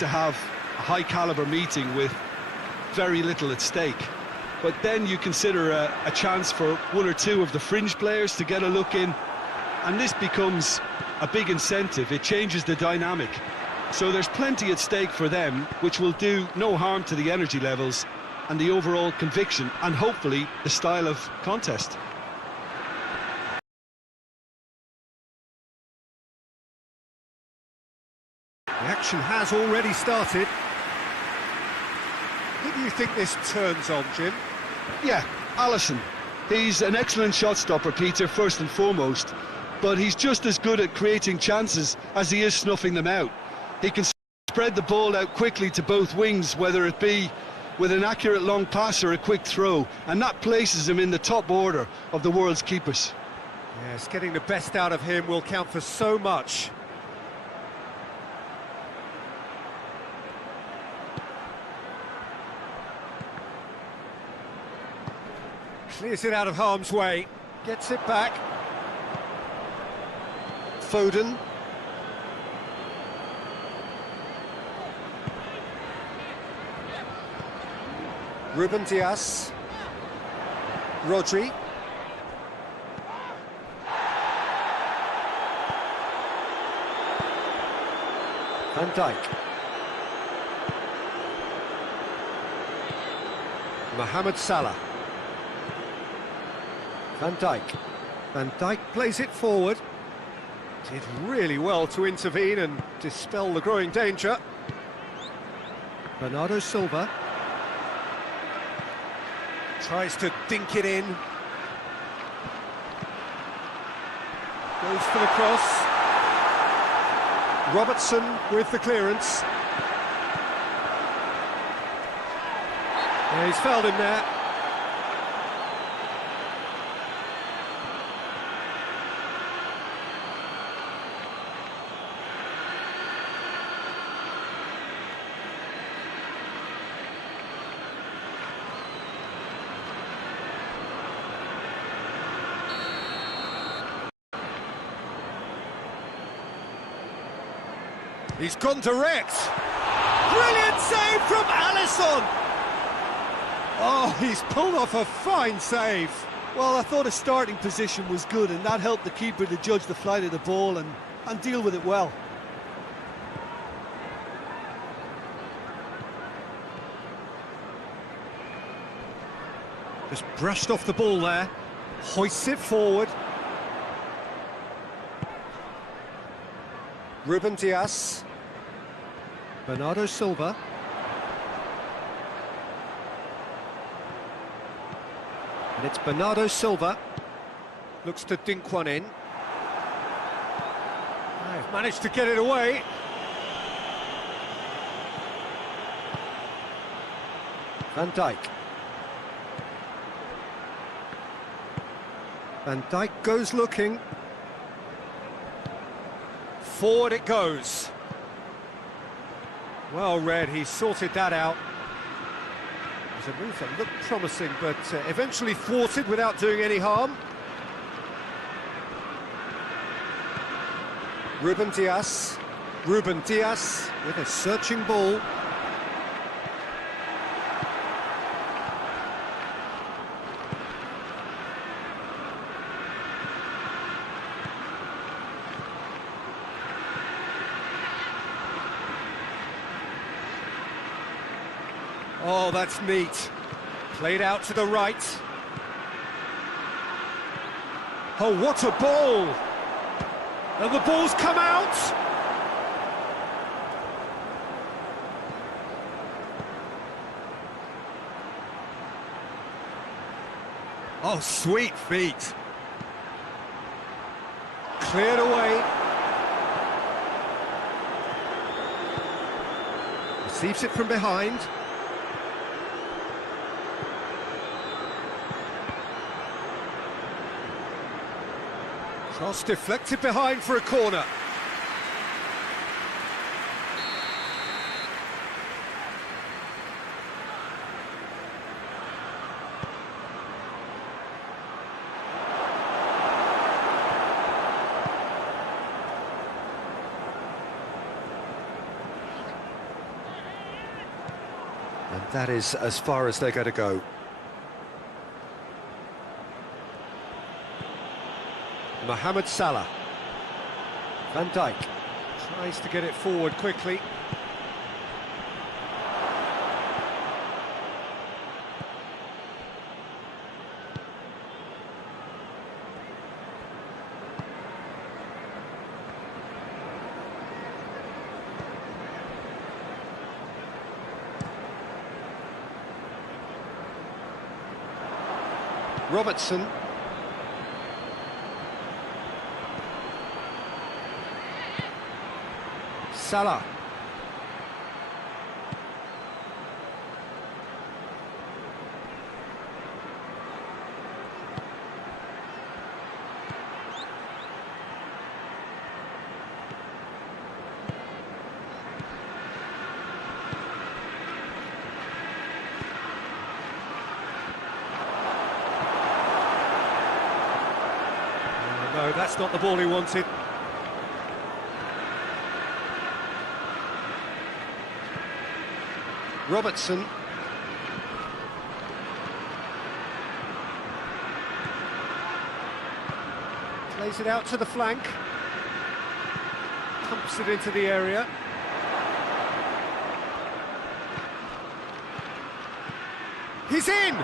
to have a high-caliber meeting with very little at stake. But then you consider a chance for one or two of the fringe players to get a look in, and this becomes a big incentive. It changes the dynamic. So there's plenty at stake for them, which will do no harm to the energy levels and the overall conviction, and hopefully the style of contest. The action has already started. Who do you think this turns on, Jim? Yeah, Alisson. He's an excellent shot stopper, Peter, first and foremost, but he's just as good at creating chances as he is snuffing them out. He can spread the ball out quickly to both wings, whether it be with an accurate long pass or a quick throw, and that places him in the top order of the world's keepers. Yes, getting the best out of him will count for so much. Clears it out of harm's way, gets it back. Foden. Ruben Dias. Rodri. Van Dijk. Mohamed Salah. Van Dijk. Van Dijk plays it forward. Did really well to intervene and dispel the growing danger. Bernardo Silva. Tries to dink it in. Goes for the cross. Robertson with the clearance. Yeah, he's fouled him there. He's gone direct. Brilliant save from Alisson. Oh, he's pulled off a fine save. Well, I thought his starting position was good, and that helped the keeper to judge the flight of the ball and deal with it well. Just brushed off the ball there. Hoists it forward. Ruben Dias. Bernardo Silva. And it's Bernardo Silva. Looks to dink one in. They've managed to get it away. Van Dijk. Van Dijk goes looking. Forward it goes. Well read, he sorted that out. It was a move that looked promising, but eventually thwarted without doing any harm. Ruben Dias. Ruben Dias with a searching ball. Oh, that's neat. Played out to the right. Oh, what a ball! And the ball's come out! Oh, sweet feet. Cleared away. Receives it from behind. Cross deflected behind for a corner. And that is as far as they're going to go. Mohamed Salah. Van Dijk tries to get it forward quickly. Robertson. Salah. No, that's not the ball he wanted. Robertson. Plays it out to the flank. Pumps it into the area. He's in!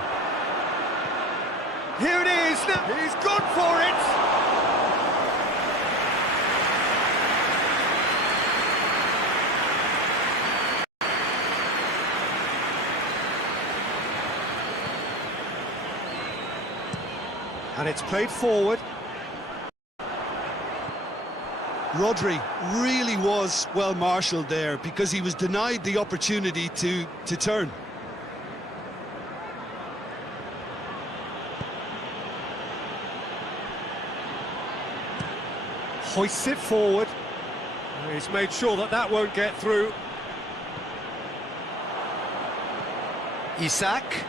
Here it is! He's gone for it! And it's played forward. Rodri really was well marshalled there because he was denied the opportunity to turn. Hoists it forward. He's made sure that that won't get through. Isak.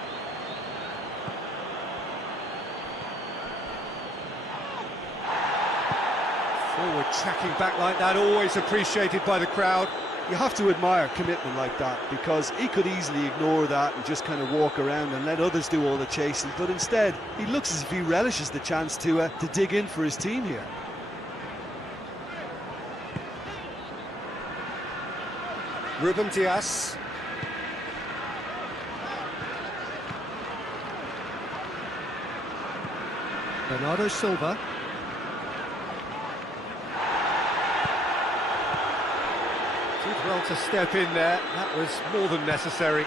Forward tracking back like that, always appreciated by the crowd. You have to admire commitment like that, because he could easily ignore that and just kind of walk around and let others do all the chasing, but instead he looks as if he relishes the chance to dig in for his team here. Ruben Dias. Bernardo Silva. Did well to step in there, that was more than necessary.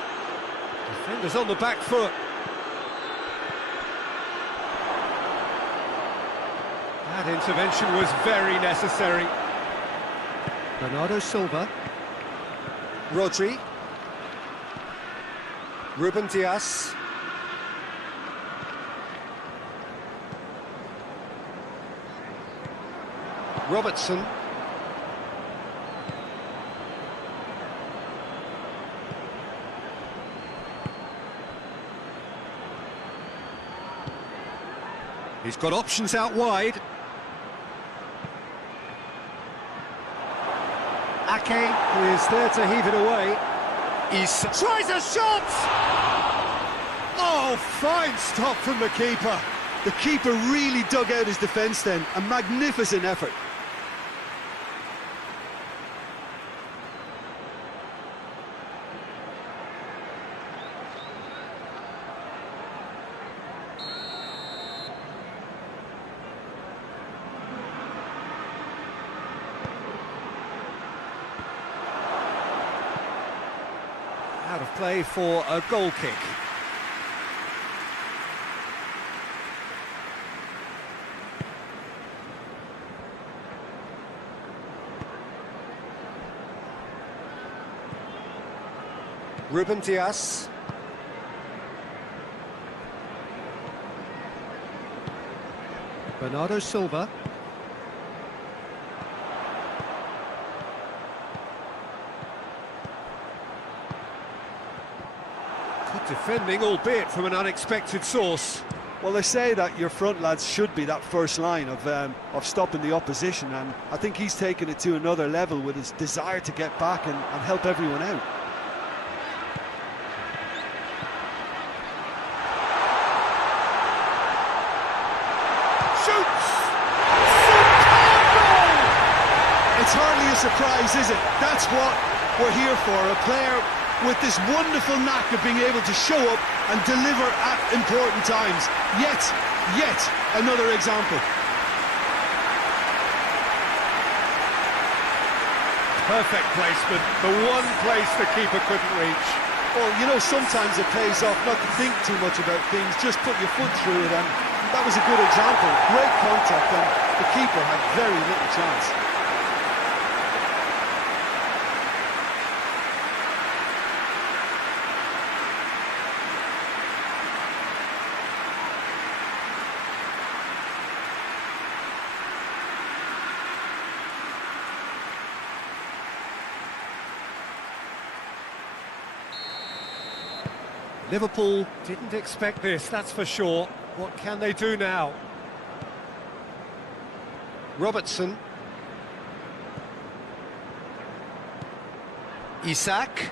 Defenders on the back foot. That intervention was very necessary. Bernardo Silva. Rodri. Ruben Dias. Robertson. He's got options out wide. Ake is there to heave it away. He tries a shot! Oh, fine stop from the keeper. The keeper really dug out his defence then. A magnificent effort. Out of play for a goal kick. Ruben Dias. Bernardo Silva. Good defending, albeit from an unexpected source. Well, they say that your front lads should be that first line of stopping the opposition, and I think he's taken it to another level with his desire to get back and help everyone out. it's hardly a surprise, is it? That's what we're here for, a player with this wonderful knack of being able to show up and deliver at important times. Yet another example. Perfect placement, the one place the keeper couldn't reach. Well, you know, sometimes it pays off not to think too much about things, just put your foot through it, and that was a good example. Great contact, and the keeper had very little chance. Liverpool didn't expect this, that's for sure. What can they do now? Robertson. Isak.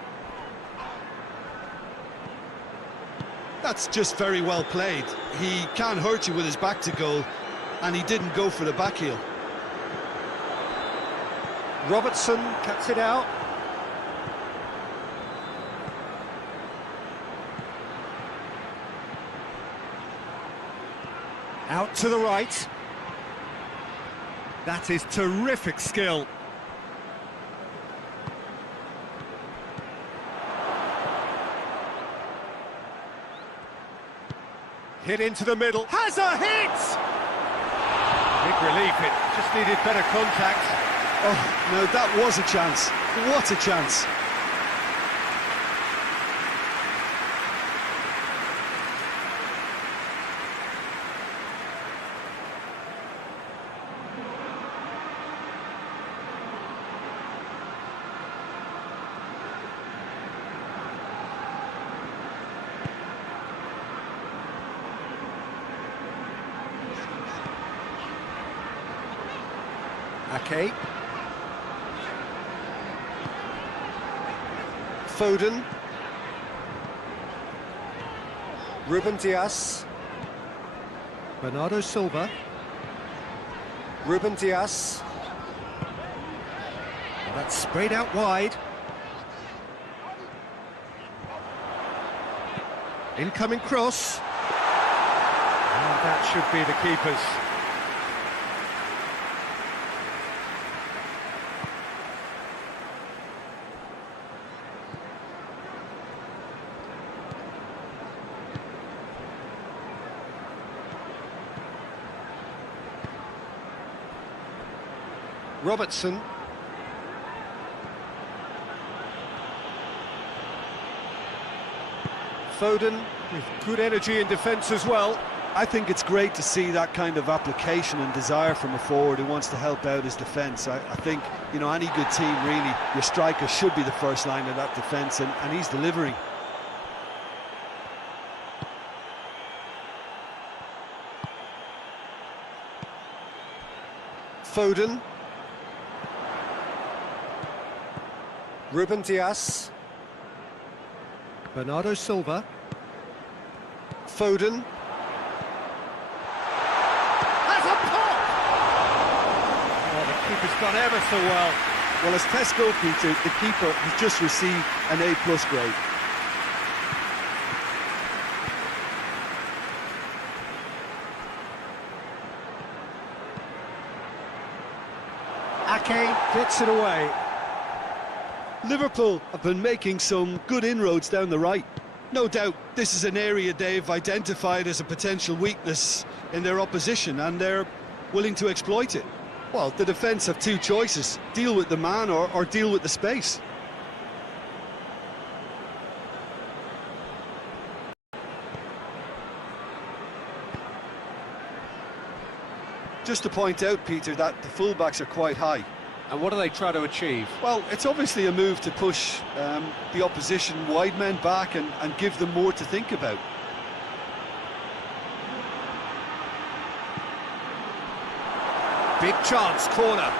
That's just very well played. He can't hurt you with his back to goal, and he didn't go for the back heel. Robertson cuts it out. Out to the right. That is terrific skill. Hit into the middle. Has a hit! Big relief, it just needed better contact. Oh, no, that was a chance. What a chance. Ake. Foden. Ruben Dias. Bernardo Silva. Ruben Dias. And that's sprayed out wide. Incoming cross. And that should be the keeper's. Robertson. Foden with good energy in defence as well. I think it's great to see that kind of application and desire from a forward who wants to help out his defence. I think, you know, any good team, really, your striker should be the first line of that defence, and he's delivering. Foden. Ruben Dias. Bernardo Silva. Foden. Has a pop! Oh, the keeper's done ever so well. Well, as test goalkeeper, the keeper has just received an A+ grade. Ake gets it away. Liverpool have been making some good inroads down the right. No doubt this is an area they've identified as a potential weakness in their opposition, and they're willing to exploit it. Well, the defence have two choices: deal with the man or deal with the space. Just to point out, Peter, that the fullbacks are quite high. And what do they try to achieve? Well, it's obviously a move to push the opposition wide men back and give them more to think about. Big chance, corner.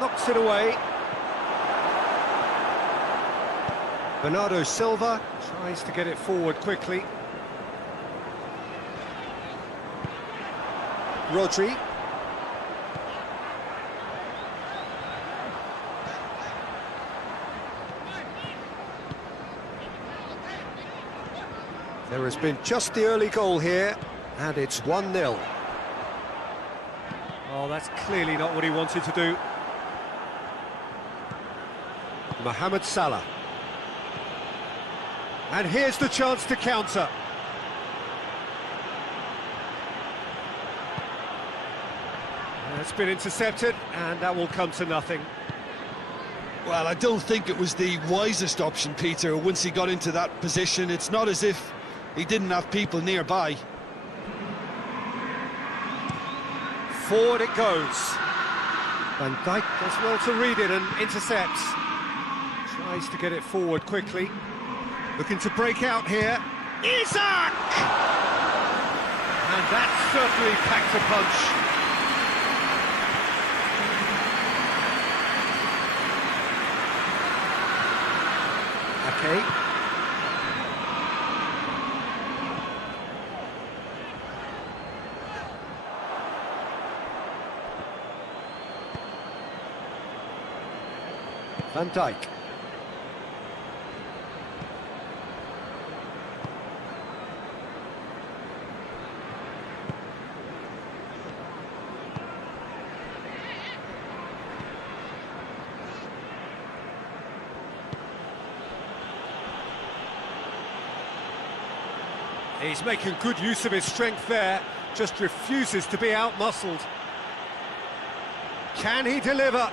Knocks it away. Bernardo Silva tries to get it forward quickly. Rodri. There has been just the early goal here, and it's 1-0. Oh, that's clearly not what he wanted to do. Mohamed Salah. And here's the chance to counter. It's been intercepted, and that will come to nothing. Well, I don't think it was the wisest option, Peter, once he got into that position. It's not as if he didn't have people nearby. Forward it goes. Van Dijk does well to read it and intercepts. Tries to get it forward quickly. Looking to break out here. Isak! And that certainly packed a punch. Okay. Van Dijk. He's making good use of his strength there, just refuses to be out-muscled. Can he deliver?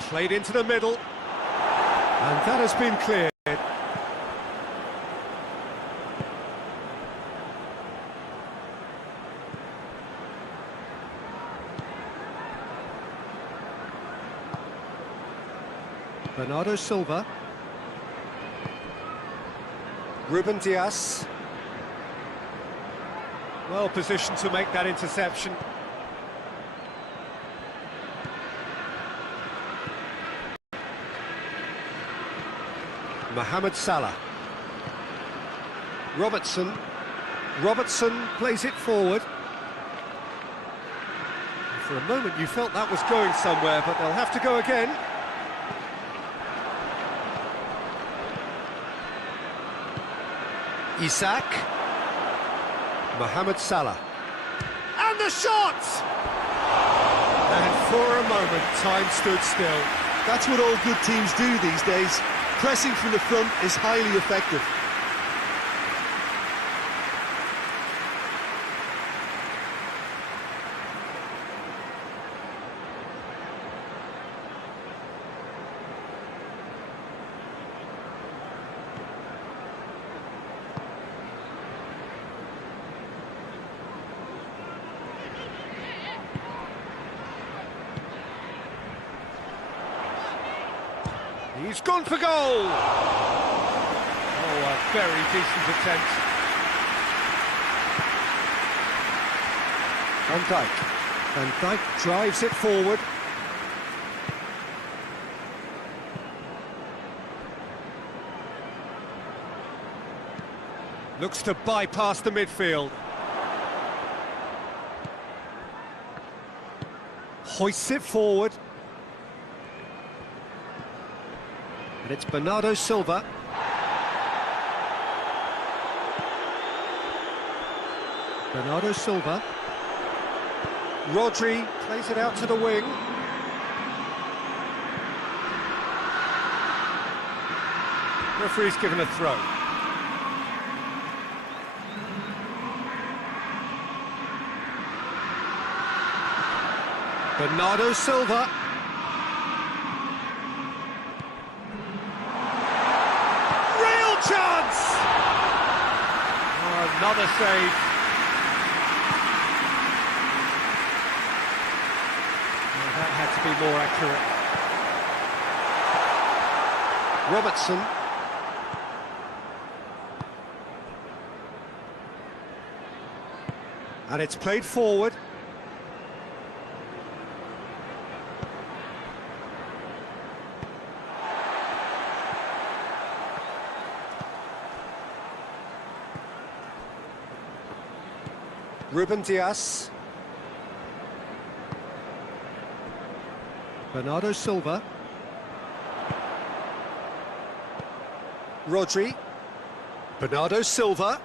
Played into the middle, and that has been cleared. Bernardo Silva. Ruben Dias. Well positioned to make that interception. Mohamed Salah. Robertson. Robertson plays it forward. For a moment you felt that was going somewhere, but they'll have to go again. Isak. Mohamed Salah. And the shot! And for a moment, time stood still. That's what all good teams do these days. Pressing from the front is highly effective. He's gone for goal! Oh, a very decent attempt. Van Dijk. Van Dijk drives it forward. Looks to bypass the midfield. Hoists it forward. And it's Bernardo Silva. Bernardo Silva. Rodri plays it out to the wing. Referee's given a throw. Bernardo Silva. Chance! Oh, another save. Oh, that had to be more accurate. Robertson. And it's played forward. Ruben Dias. Bernardo Silva. Rodri. Bernardo Silva.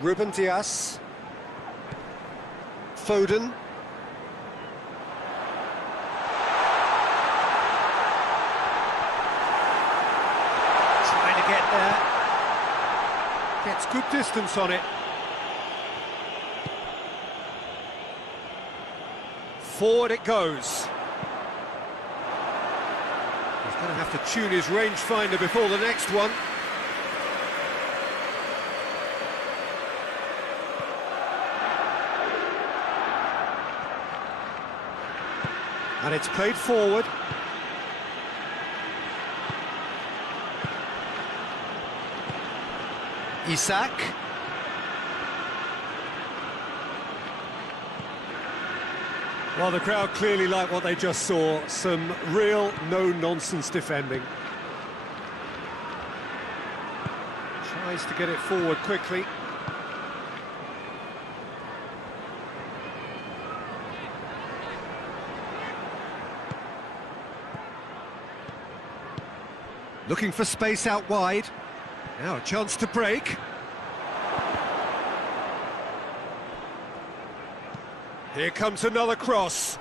Ruben Dias. Foden. Trying to get there. Gets good distance on it. Forward it goes. He's going to have to tune his rangefinder before the next one. And it's played forward. Isak. Well, the crowd clearly like what they just saw. Some real no-nonsense defending. Tries to get it forward quickly. Looking for space out wide. Now a chance to break. Here comes another cross.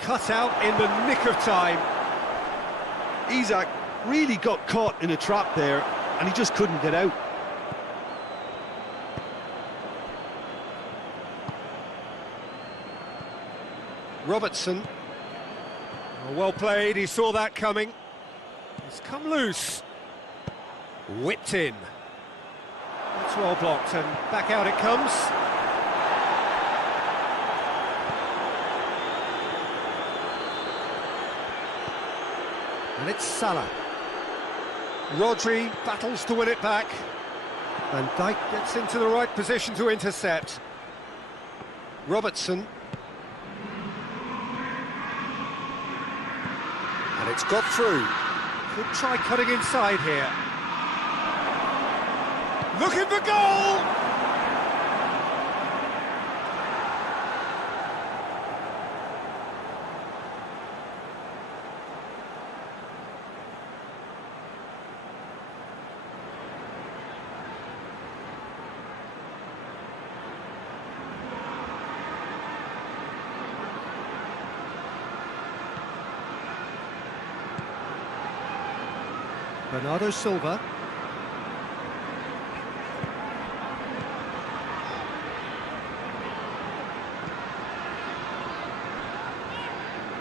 Cut out in the nick of time. Isak really got caught in a trap there, and he just couldn't get out. Robertson. Oh, well played, he saw that coming. It's come loose. Whipped in. It's well blocked, and back out it comes. And it's Salah. Rodri battles to win it back. Van Dijk gets into the right position to intercept. Robertson. And it's got through. Could try cutting inside here. Looking for goal! Bernardo Silva.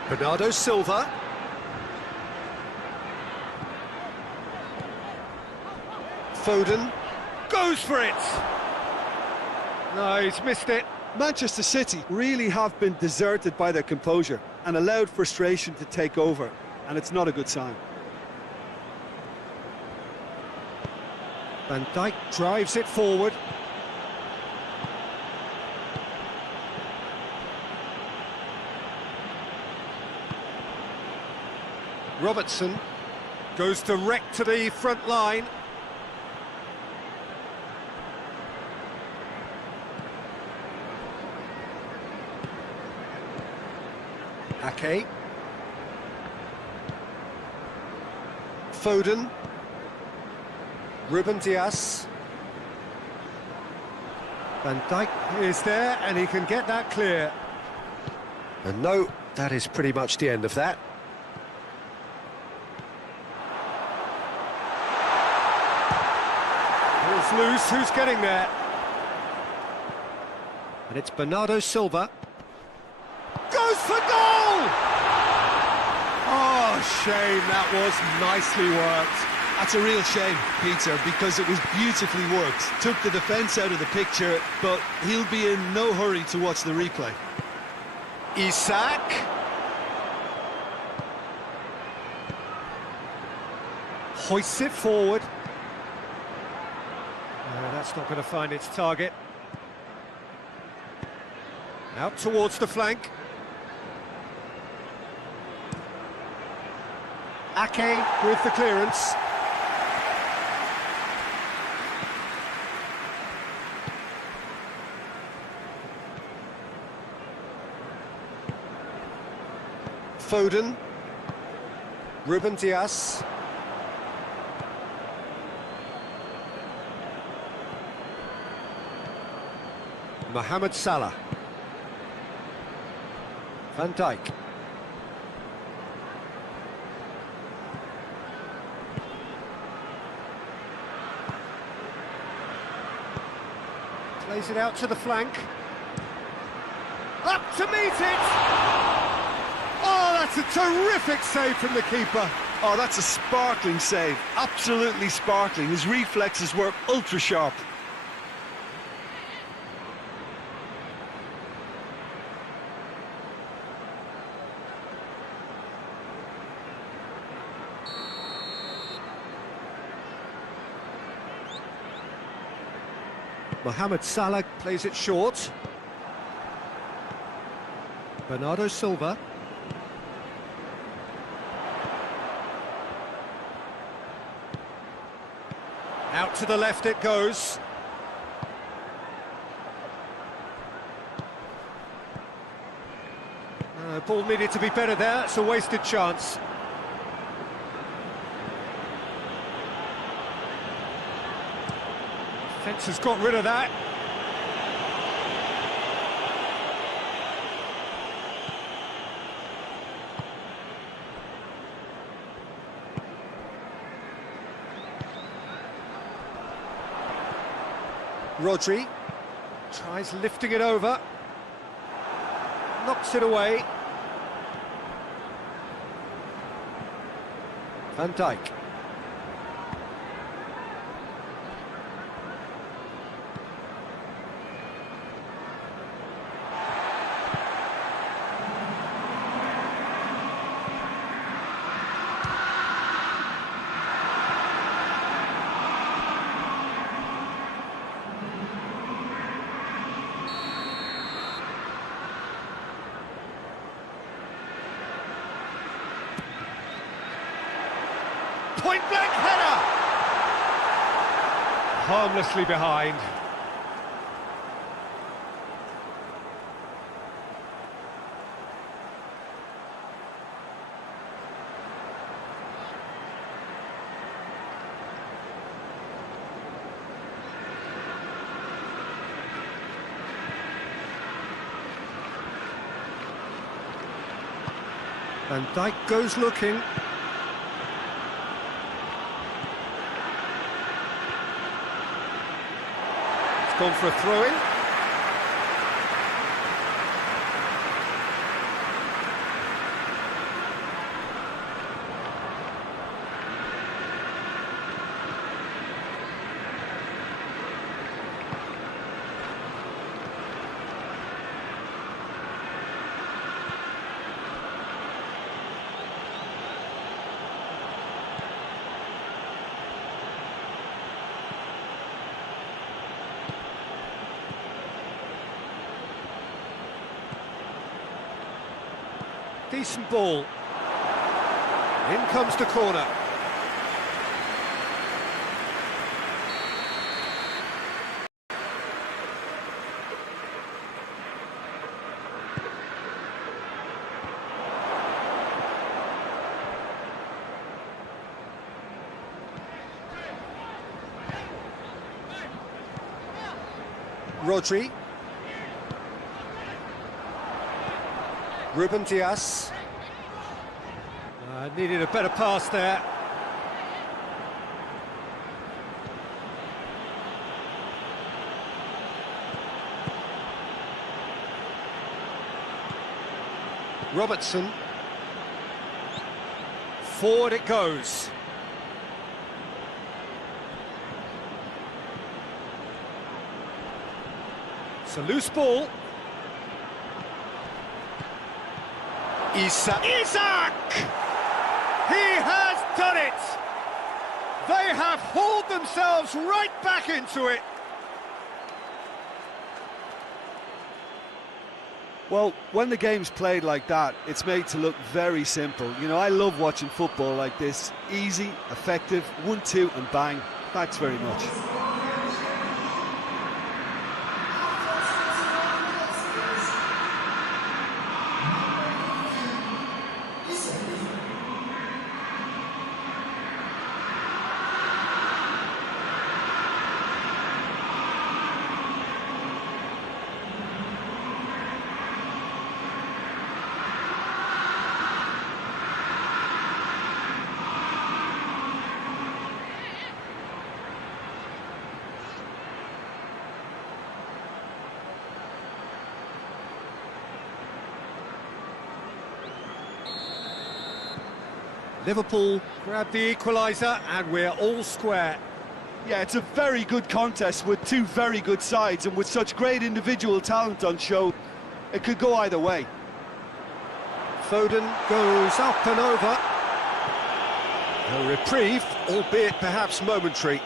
Bernardo Silva. Foden. Goes for it! No, he's missed it. Manchester City really have been deserted by their composure and allowed frustration to take over, and it's not a good sign. Van Dijk drives it forward. Robertson goes direct to the front line. Ake. Foden. Ruben Dias. Van Dijk is there, and he can get that clear. And no, that is pretty much the end of that. Ball's loose, who's getting there? And it's Bernardo Silva. Goes for goal! Oh, shame, that was nicely worked. That's a real shame, Peter, because it was beautifully worked. Took the defence out of the picture, but he'll be in no hurry to watch the replay. Isak. Hoists it forward. No, that's not going to find its target. Out towards the flank. Ake with the clearance. Foden. Ruben Dias. Mohamed Salah. Van Dijk. Plays it out to the flank. Up to meet it! Oh, that's a terrific save from the keeper. Oh, that's a sparkling save. Absolutely sparkling. His reflexes were ultra sharp. Mohamed Salah plays it short. Bernardo Silva. Out to the left it goes. Ball needed to be better there, it's a wasted chance. Defence has got rid of that. Rodri tries lifting it over, knocks it away. Van Dijk. Point-blank header! Harmlessly behind. Van Dijk goes looking. Gone for a throw-in. Decent ball. In comes the corner. Rodri. Ruben Dias. Needed a better pass there. Robertson. Forward it goes. It's a loose ball. Isaac! He has done it! They have hauled themselves right back into it. Well, when the game's played like that, it's made to look very simple. You know, I love watching football like this. Easy, effective, 1-2 and bang. Thanks very much. Liverpool grab the equaliser and we're all square. Yeah, it's a very good contest with two very good sides, and with such great individual talent on show, it could go either way. Foden goes up and over. A reprieve, albeit perhaps momentary.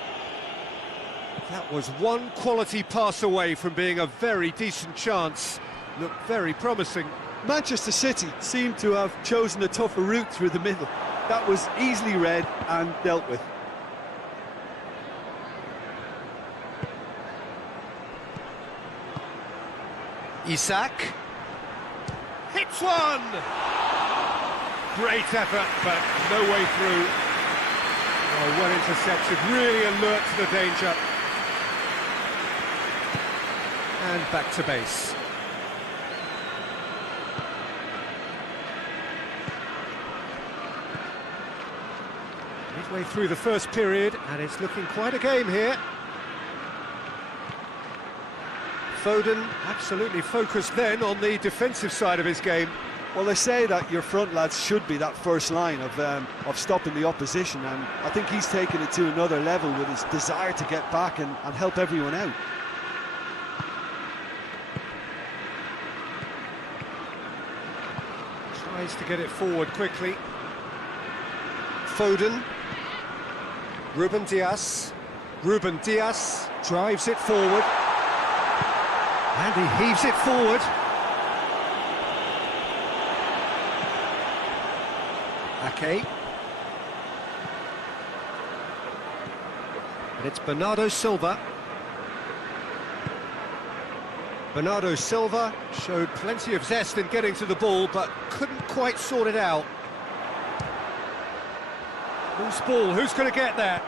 That was one quality pass away from being a very decent chance. Looked very promising. Manchester City seemed to have chosen a tougher route through the middle. That was easily read and dealt with. Isak hits one! Great effort, but no way through. Oh, well intercepted, really alert to the danger. And back to base. Midway through the first period, and it's looking quite a game here. Foden absolutely focused then on the defensive side of his game. Well, they say that your front lads should be that first line of stopping the opposition, and I think he's taken it to another level with his desire to get back and help everyone out. Tries to get it forward quickly. Foden. Ruben Dias drives it forward. And he heaves it forward. Ake. And it's Bernardo Silva. Bernardo Silva showed plenty of zest in getting to the ball, but couldn't quite sort it out. Loose ball, who's going to get there?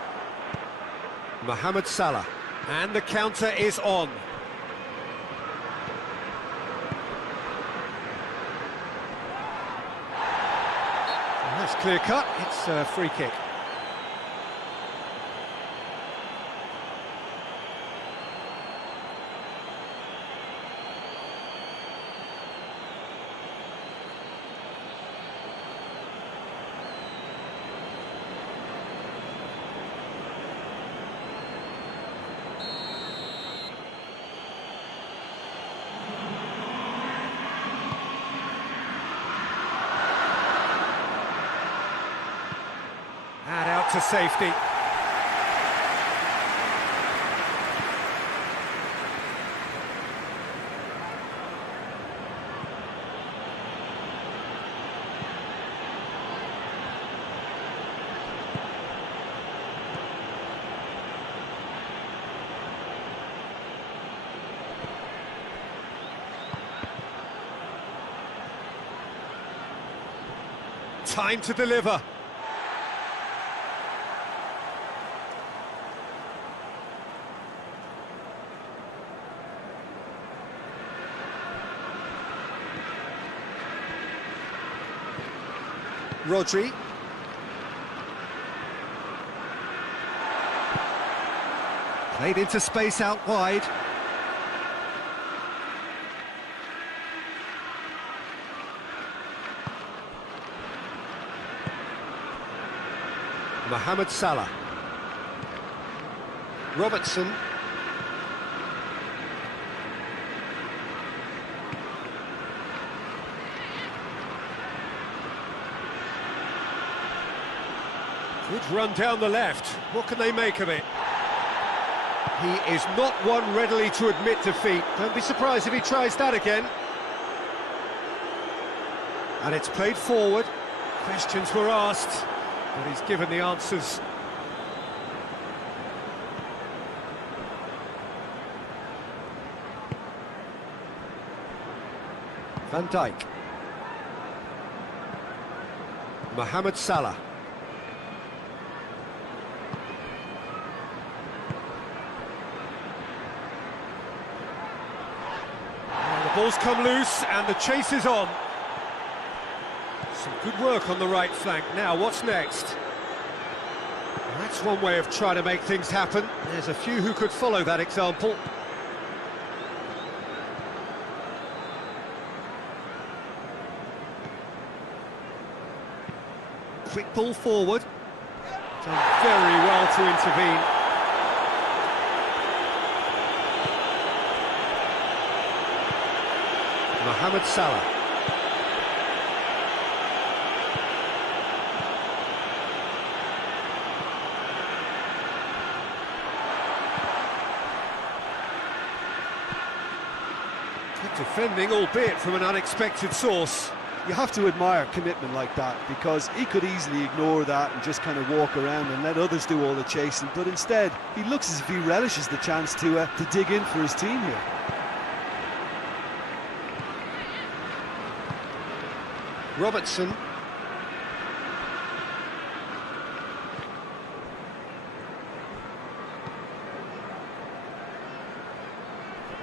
Mohamed Salah. And the counter is on. That's clear cut, it's a free kick. And out to safety. Time to deliver. Rodri. Played into space out wide. Mohamed Salah. Robertson. Good run down the left. What can they make of it? He is not one readily to admit defeat. Don't be surprised if he tries that again. And it's played forward. Questions were asked, but he's given the answers. Van Dijk. Mohamed Salah. Ball's come loose and the chase is on. Some good work on the right flank. Now, what's next? That's one way of trying to make things happen. There's a few who could follow that example. Quick ball forward. Done very well to intervene. Mohamed Salah. Good defending, albeit from an unexpected source. You have to admire commitment like that, because he could easily ignore that and just kind of walk around and let others do all the chasing, but instead he looks as if he relishes the chance to dig in for his team here. Robertson.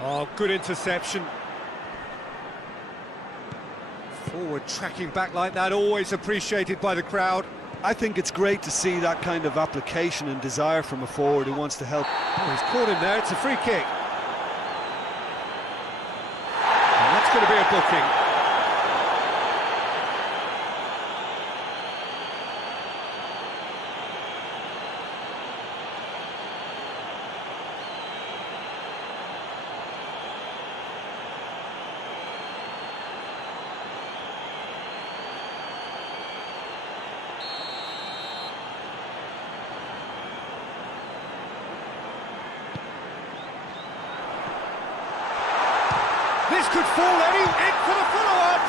Oh, good interception. Forward tracking back like that, always appreciated by the crowd. I think it's great to see that kind of application and desire from a forward who wants to help. Oh, he's caught him there, it's a free kick. And that's going to be a booking. This could fall any in for the follow-up.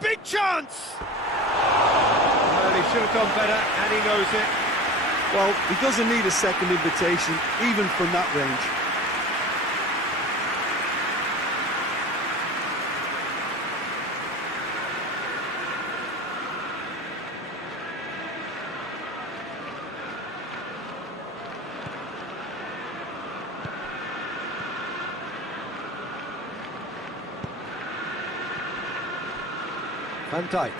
Big chance! Well, he should have done better, and he knows it. Well, he doesn't need a second invitation, even from that range. Van Dijk.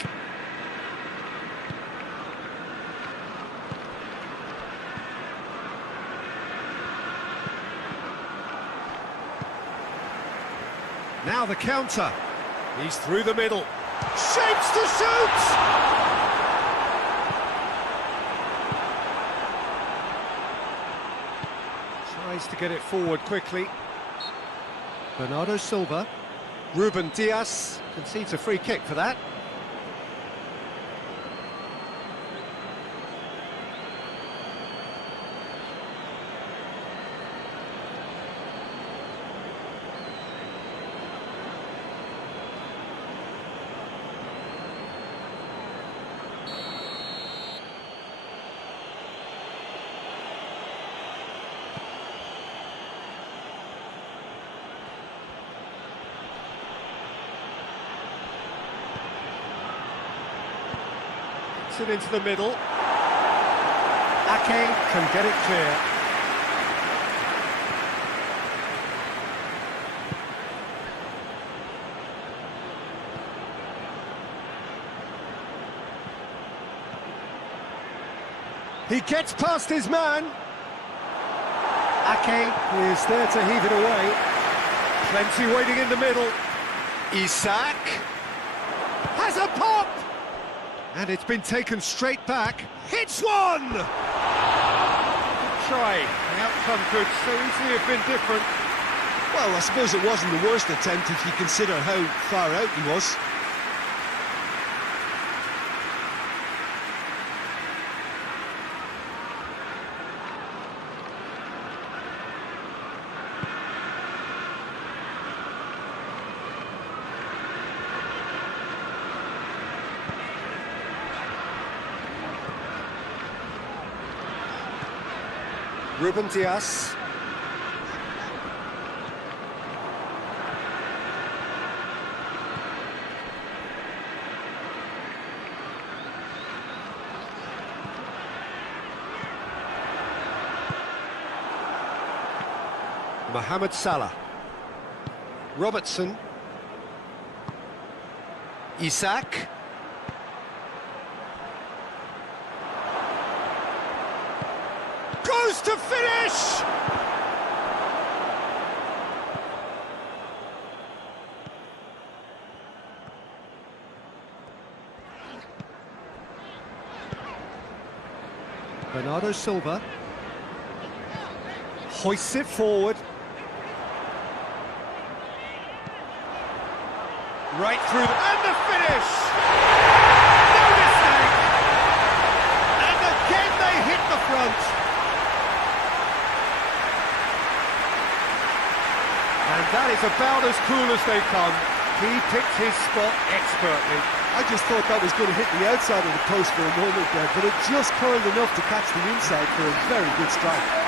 Now the counter. He's through the middle. Shapes to shoot! Tries to get it forward quickly. Bernardo Silva. Ruben Dias concedes a free kick for that. It into the middle. Ake can get it clear. He gets past his man. Ake is there to heave it away. Plenty waiting in the middle. Isak has a pop! And it's been taken straight back. Hits one! Good try. The outcome could so easily have been different. Well, I suppose it wasn't the worst attempt if you consider how far out he was. Ruben Dias. Mohamed Salah. Robertson. Isak. Goes to finish! Bernardo Silva hoists it forward. Right through, and the finish! No mistake! And again they hit the front. And that is about as cool as they come. He picked his spot expertly. I just thought that was going to hit the outside of the post for a moment there, but it just curled enough to catch the inside for a very good strike.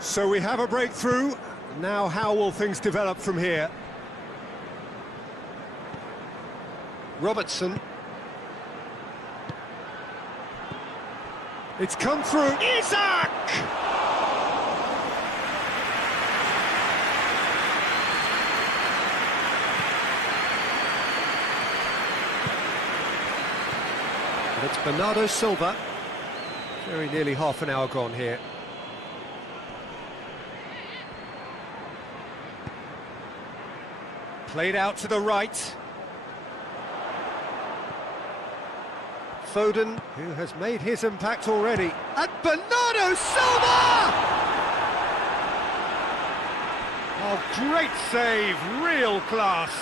So we have a breakthrough. Now how will things develop from here? Robertson. It's come through. Isak! And it's Bernardo Silva. Very nearly half an hour gone here. Played out to the right. Foden, who has made his impact already. And Bernardo Silva! Oh, great save, real class.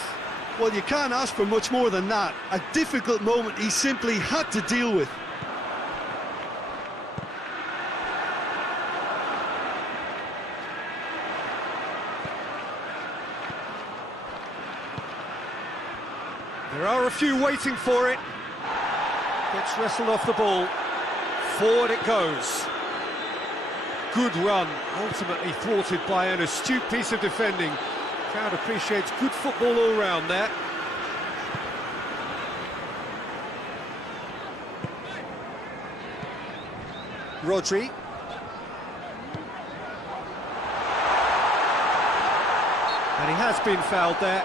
Well, you can't ask for much more than that. A difficult moment he simply had to deal with. There are a few waiting for it. Gets wrestled off the ball. Forward it goes. Good run, ultimately thwarted by an astute piece of defending. Crowd appreciates good football all round there. Rodri. And he has been fouled there.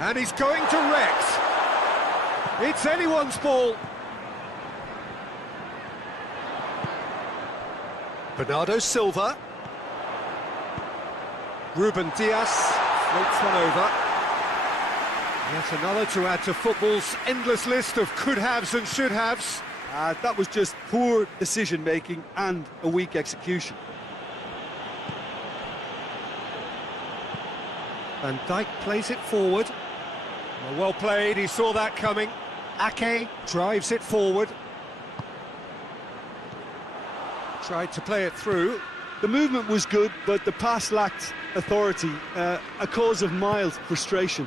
And he's going to Rex. It's anyone's ball. Bernardo Silva. Ruben Diaz floats one over. Yet another to add to football's endless list of could-haves and should-haves. That was just poor decision-making and a weak execution. Van Dijk plays it forward. Well played, he saw that coming. Ake drives it forward. Tried to play it through. The movement was good, but the pass lacked authority, a cause of mild frustration.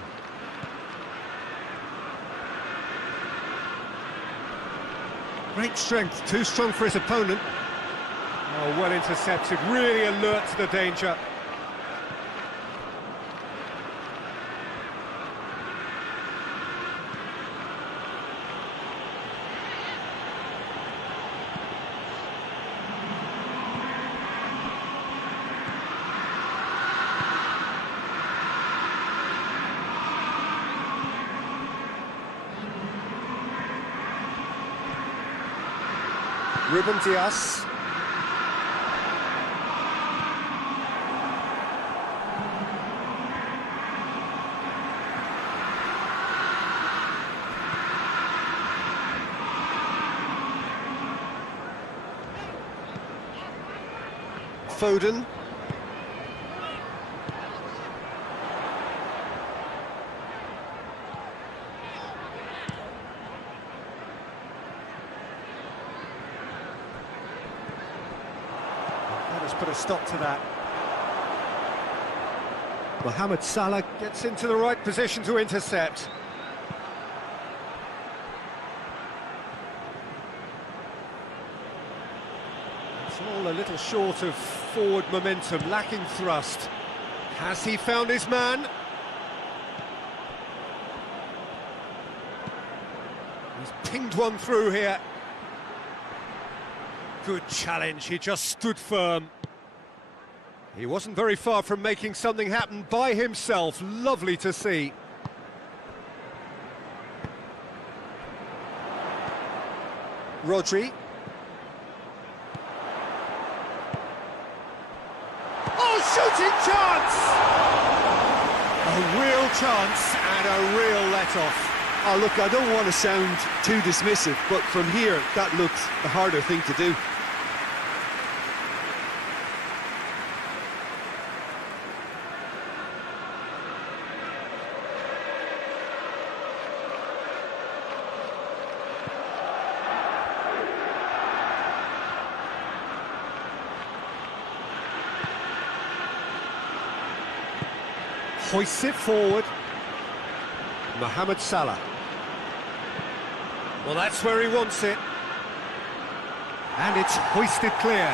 Great strength, too strong for his opponent. Oh, well intercepted, really alert to the danger. Ruben Dias. Foden. Let us put a stop to that. Mohamed Salah gets into the right position to intercept. It's all a little short of forward momentum, lacking thrust. Has he found his man? He's pinged one through here. Good challenge, he just stood firm. He wasn't very far from making something happen by himself. Lovely to see. Rodri. Oh, shooting chance! A real chance and a real let-off. Oh, look, I don't want to sound too dismissive, but from here, that looks the harder thing to do. Hoists it forward. Mohamed Salah. Well, that's where he wants it. And it's hoisted clear.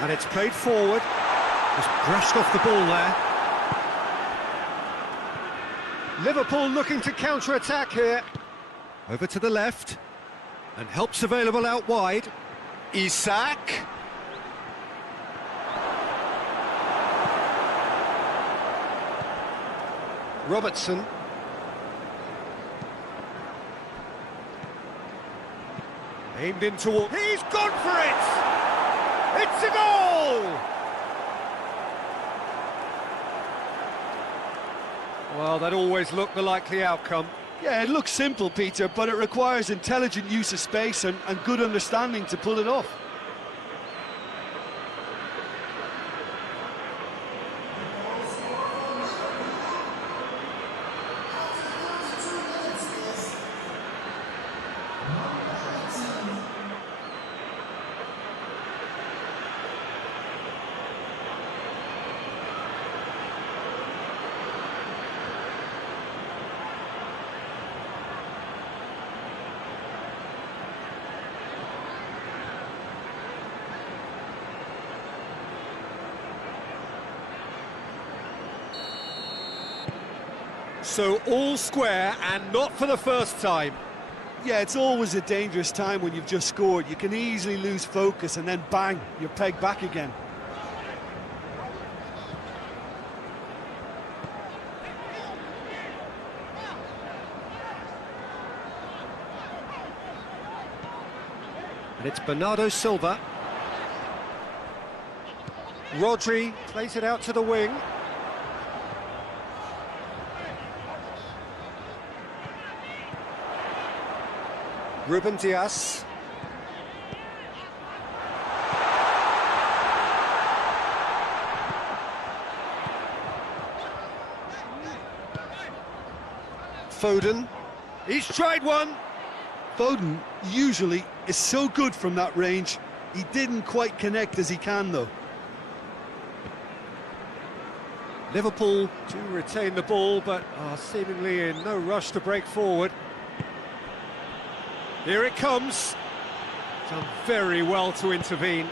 And it's played forward. Just brushed off the ball there. Liverpool looking to counter-attack here. Over to the left. And help's available out wide. Isak. Robertson. Aimed in toward... He's gone for it! It's a goal! Well, that always looked the likely outcome. Yeah, it looks simple, Peter, but it requires intelligent use of space and good understanding to pull it off. So all square, and not for the first time. Yeah, it's always a dangerous time when you've just scored. You can easily lose focus and then bang, you're pegged back again. And it's Bernardo Silva. Rodri plays it out to the wing. Ruben Dias. Foden. He's tried one. Foden usually is so good from that range. He didn't quite connect as he can, though. Liverpool do retain the ball, but are seemingly in no rush to break forward. Here it comes. Done very well to intervene.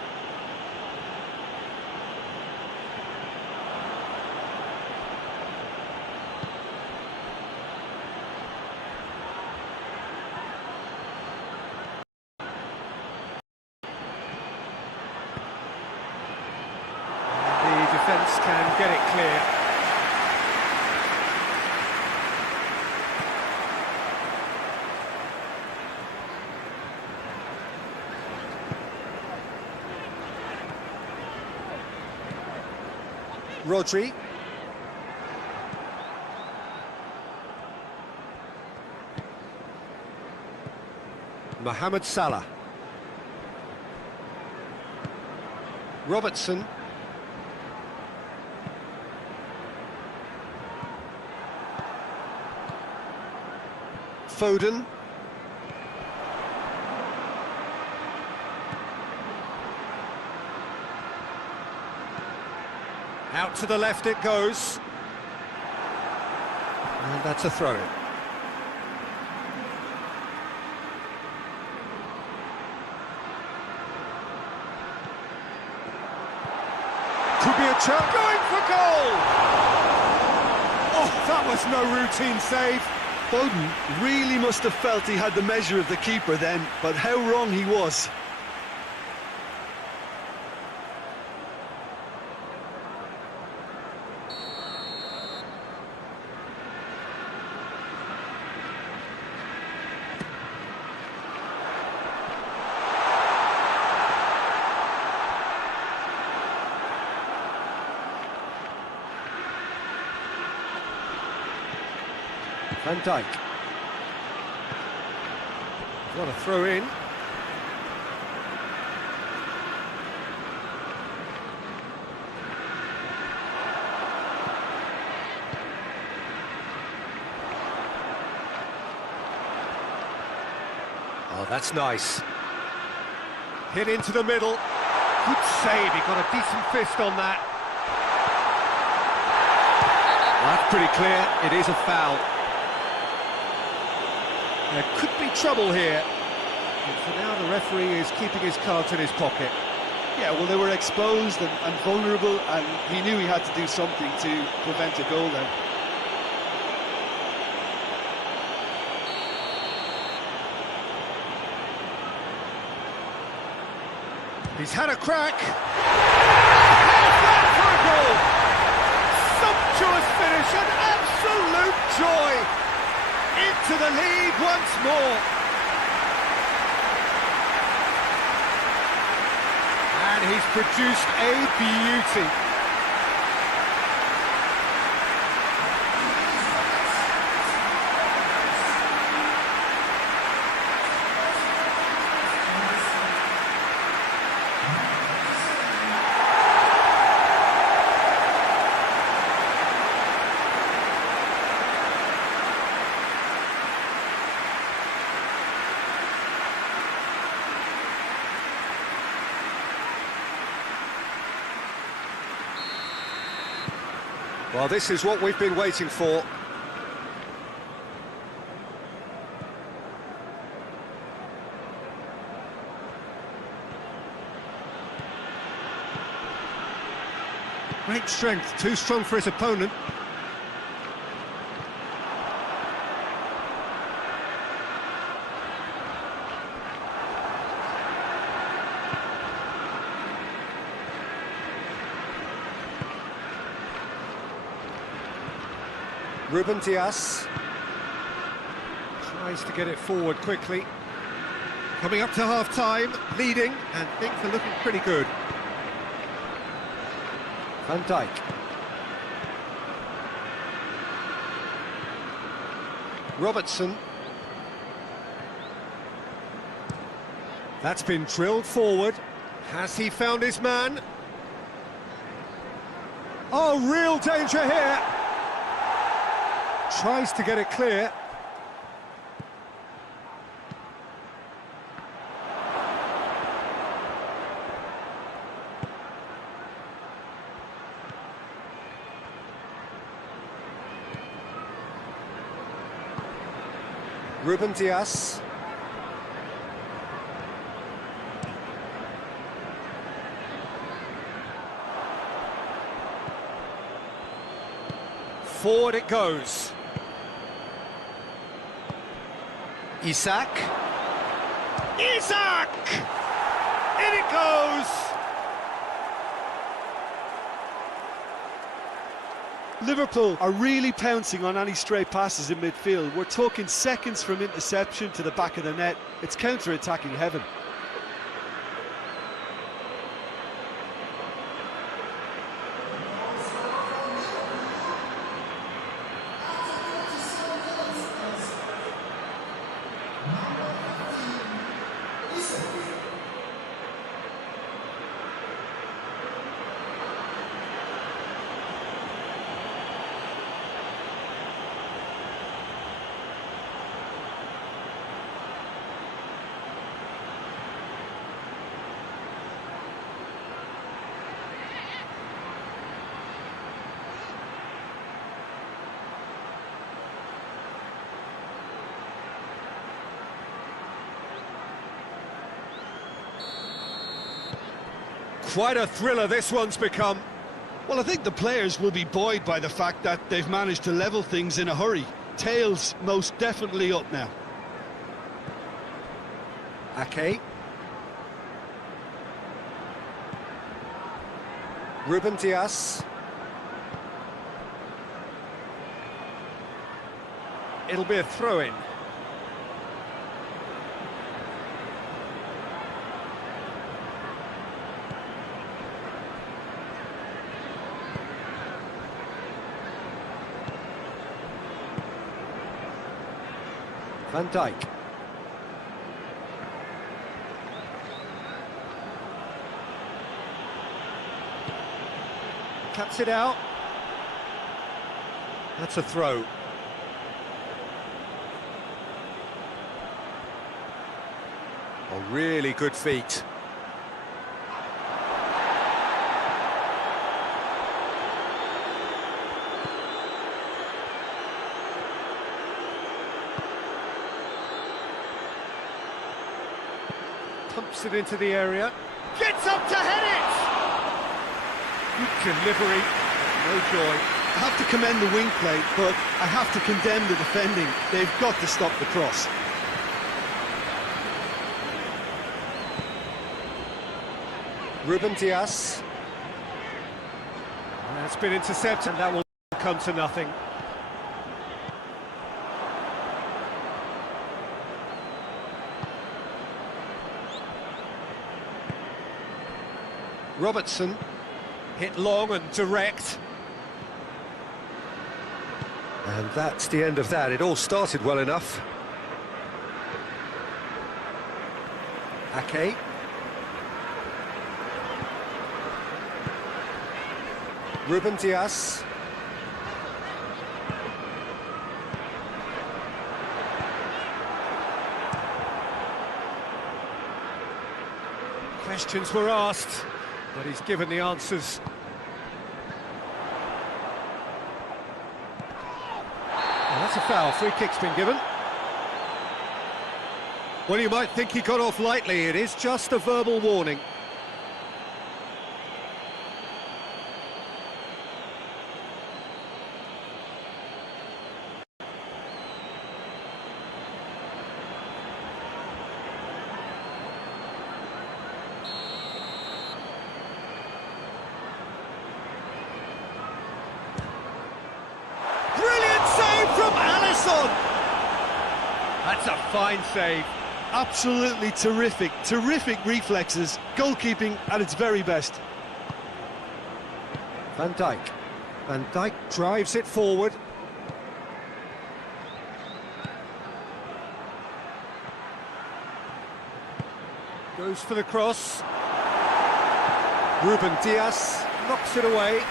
The defence can get it clear. Rodri. Mohamed Salah. Robertson. Foden. Out to the left it goes. And that's a throw-in. Could be a chance. Going for goal! Oh, that was no routine save. Foden really must have felt he had the measure of the keeper then, but how wrong he was. Van Dijk. What a throw in. Oh, that's nice. Hit into the middle. Good save, he got a decent fist on that. Well, that's pretty clear, it is a foul. There could be trouble here. But for now, the referee is keeping his cards in his pocket. Yeah, well, they were exposed and vulnerable, and he knew he had to do something to prevent a goal then. He's had a crack. That for a goal! Sumptuous finish, an absolute joy! Into the lead once more. And he's produced a beauty. Well, this is what we've been waiting for. Great strength, too strong for his opponent. Ruben Dias tries to get it forward quickly. Coming up to half-time, leading, and things are looking pretty good. Van Dijk. Robertson. That's been drilled forward. Has he found his man? Oh, real danger here. Tries to get it clear. Ruben Dias. Forward it goes. Isak. Isak! In it goes! Liverpool are really pouncing on any stray passes in midfield. We're talking seconds from interception to the back of the net. It's counter-attacking heaven. Quite a thriller this one's become. Well, I think the players will be buoyed by the fact that they've managed to level things in a hurry. Tails most definitely up now. Ake. Ruben Dias. It'll be a throw-in. Van Dijk. Cuts it out. That's a throw. A really good feat. Pumps it into the area. Gets up to head it! Good delivery. No joy. I have to commend the wing play, but I have to condemn the defending. They've got to stop the cross. Ruben Dias. That's been intercepted, and that will come to nothing. Robertson, hit long and direct. And that's the end of that. It all started well enough. Ake. Ruben Dias. Questions were asked, but he's given the answers. Oh, that's a foul. Free kick's been given. Well, you might think he got off lightly. It is just a verbal warning. That's a fine save. Absolutely terrific, terrific reflexes. Goalkeeping at its very best. Van Dijk. Van Dijk drives it forward. Goes for the cross. Ruben Dias knocks it away.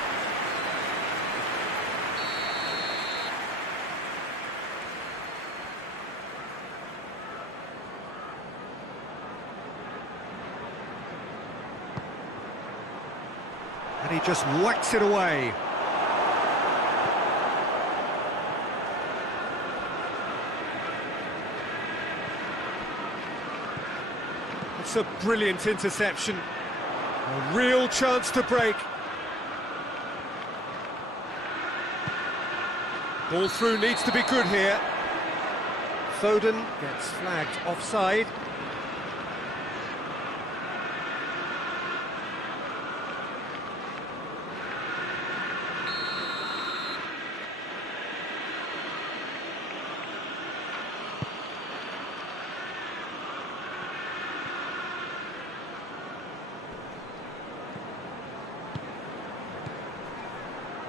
And he just whacks it away. It's a brilliant interception. A real chance to break. Ball through needs to be good here. Foden gets flagged offside.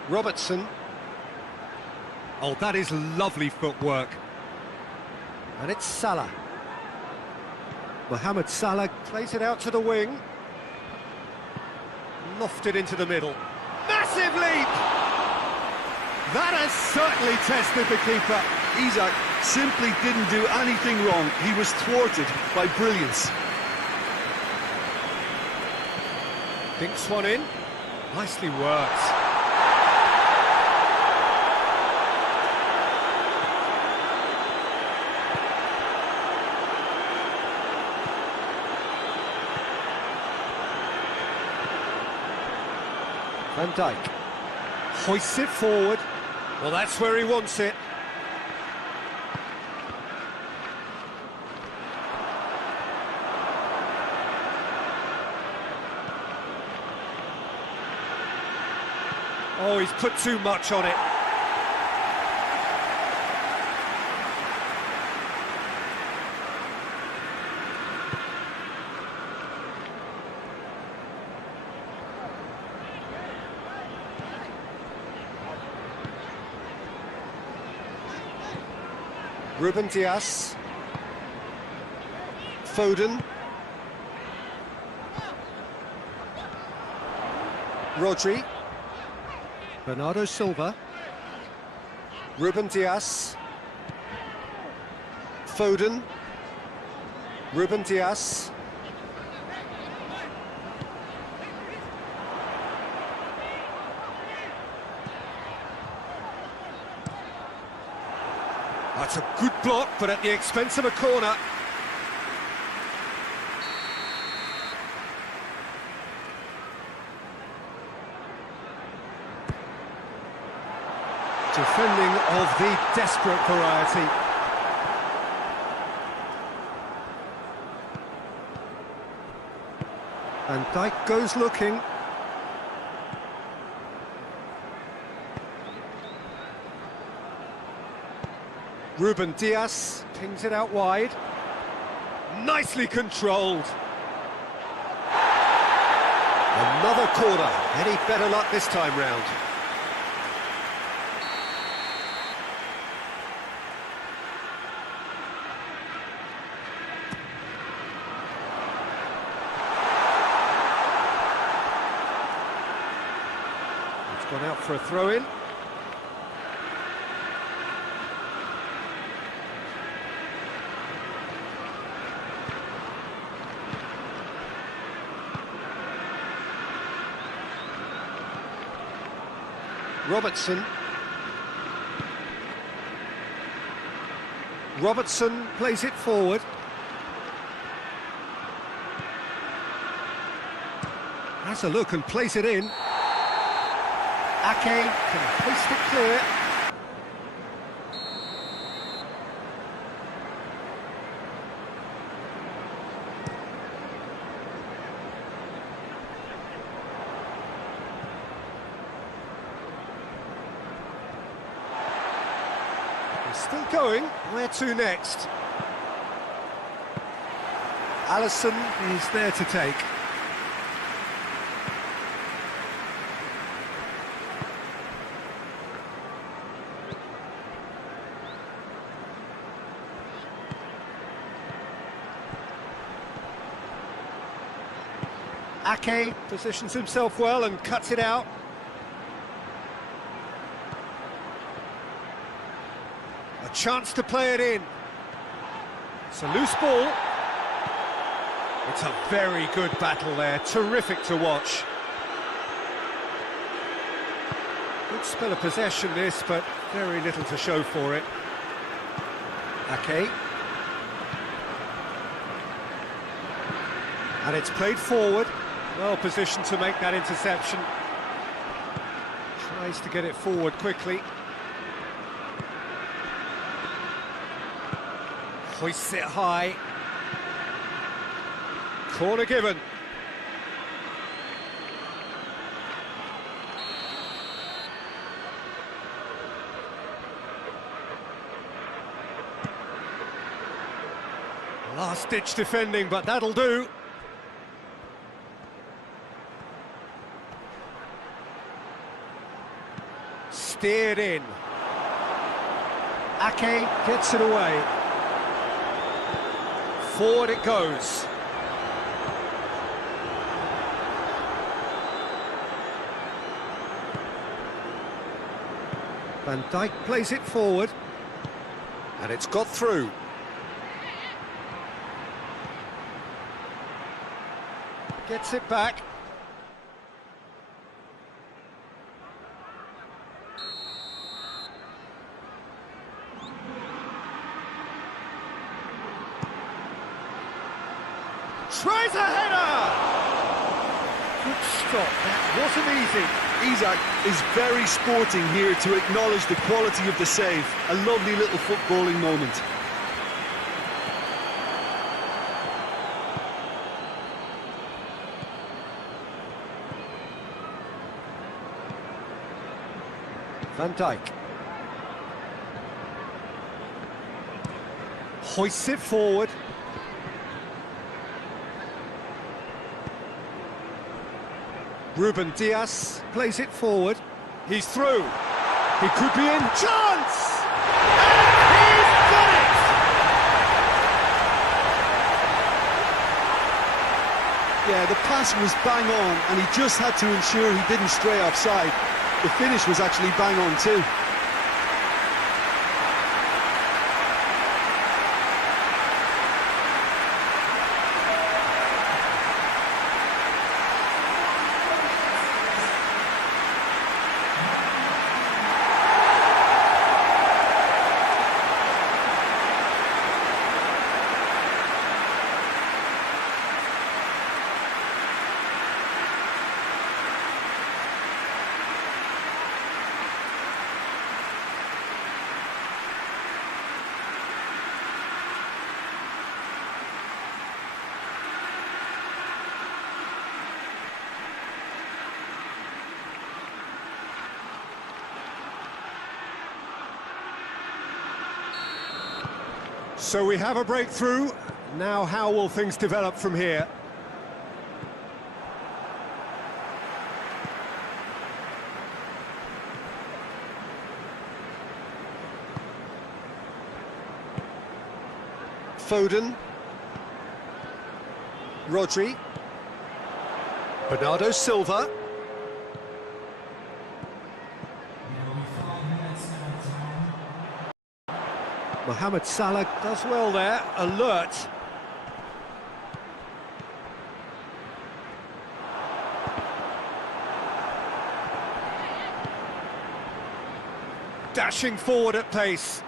Robertson. Oh, that is lovely footwork. And it's Salah. Mohamed Salah plays it out to the wing. Lofted into the middle. Massive leap! That has certainly tested the keeper. Isak simply didn't do anything wrong. He was thwarted by brilliance. Dinks one in. Nicely worked. Van Dijk hoists it forward. Well, that's where he wants it. Oh, he's put too much on it. Ruben Dias, Foden, Rodri, Bernardo Silva, Ruben Dias, Foden, Ruben Dias, that's a good block, but at the expense of a corner. Defending of the desperate variety. Van Dijk goes looking. Ruben Dias pings it out wide. Nicely controlled. Another corner. Any better luck this time round? It's gone out for a throw-in. Robertson plays it forward. Has a look and plays it in. Ake can hoist it clear. Still going. Where to next? Alisson is there to take. Ake positions himself well and cuts it out. A chance to play it in. It's a loose ball. It's a very good battle there, terrific to watch. Good spell of possession this, but very little to show for it. Ake. And it's played forward, well positioned to make that interception. Tries to get it forward quickly. Hoists it high. Corner given. Last-ditch defending, but that'll do. Steered in. Ake gets it away. Forward it goes. Van Dijk plays it forward. And it's got through. Gets it back. Tries a header! Good stop, that wasn't easy. Isak is very sporting here to acknowledge the quality of the save. A lovely little footballing moment. Van Dijk. Hoists it forward. Ruben Dias plays it forward. He's through. He could be in. Chance! And he's done it! Yeah, the pass was bang on, and he just had to ensure he didn't stray offside. The finish was actually bang on too. So we have a breakthrough. Now how will things develop from here? Foden. Rodri. Bernardo Silva. Mohamed Salah does well there, alert. Dashing forward at pace.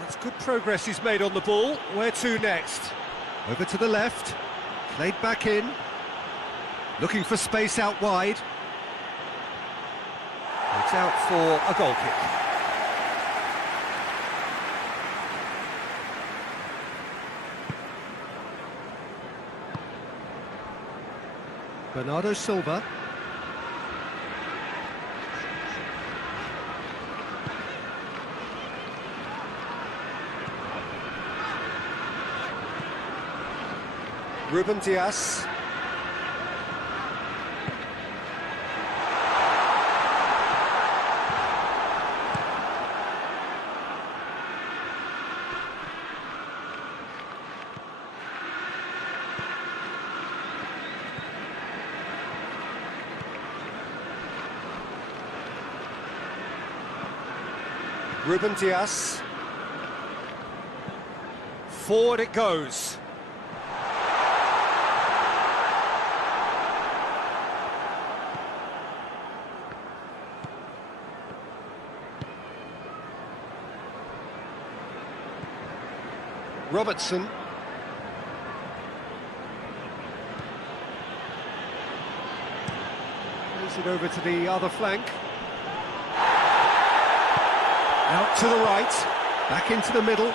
That's good progress he's made on the ball. Where to next? Over to the left, played back in. Looking for space out wide. It's out for a goal kick. Bernardo Silva. Ruben Dias. Ruben Dias. Forward it goes. Robertson. Plays it over to the other flank. Out to the right, back into the middle.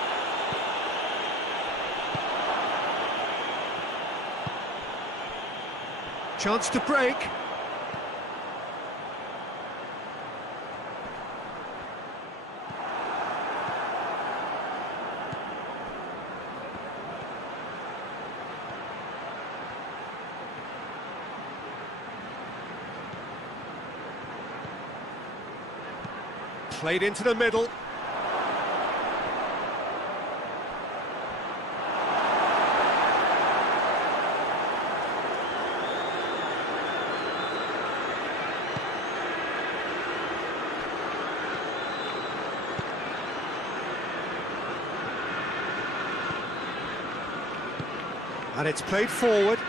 Chance to break. Played into the middle. And it's played forward.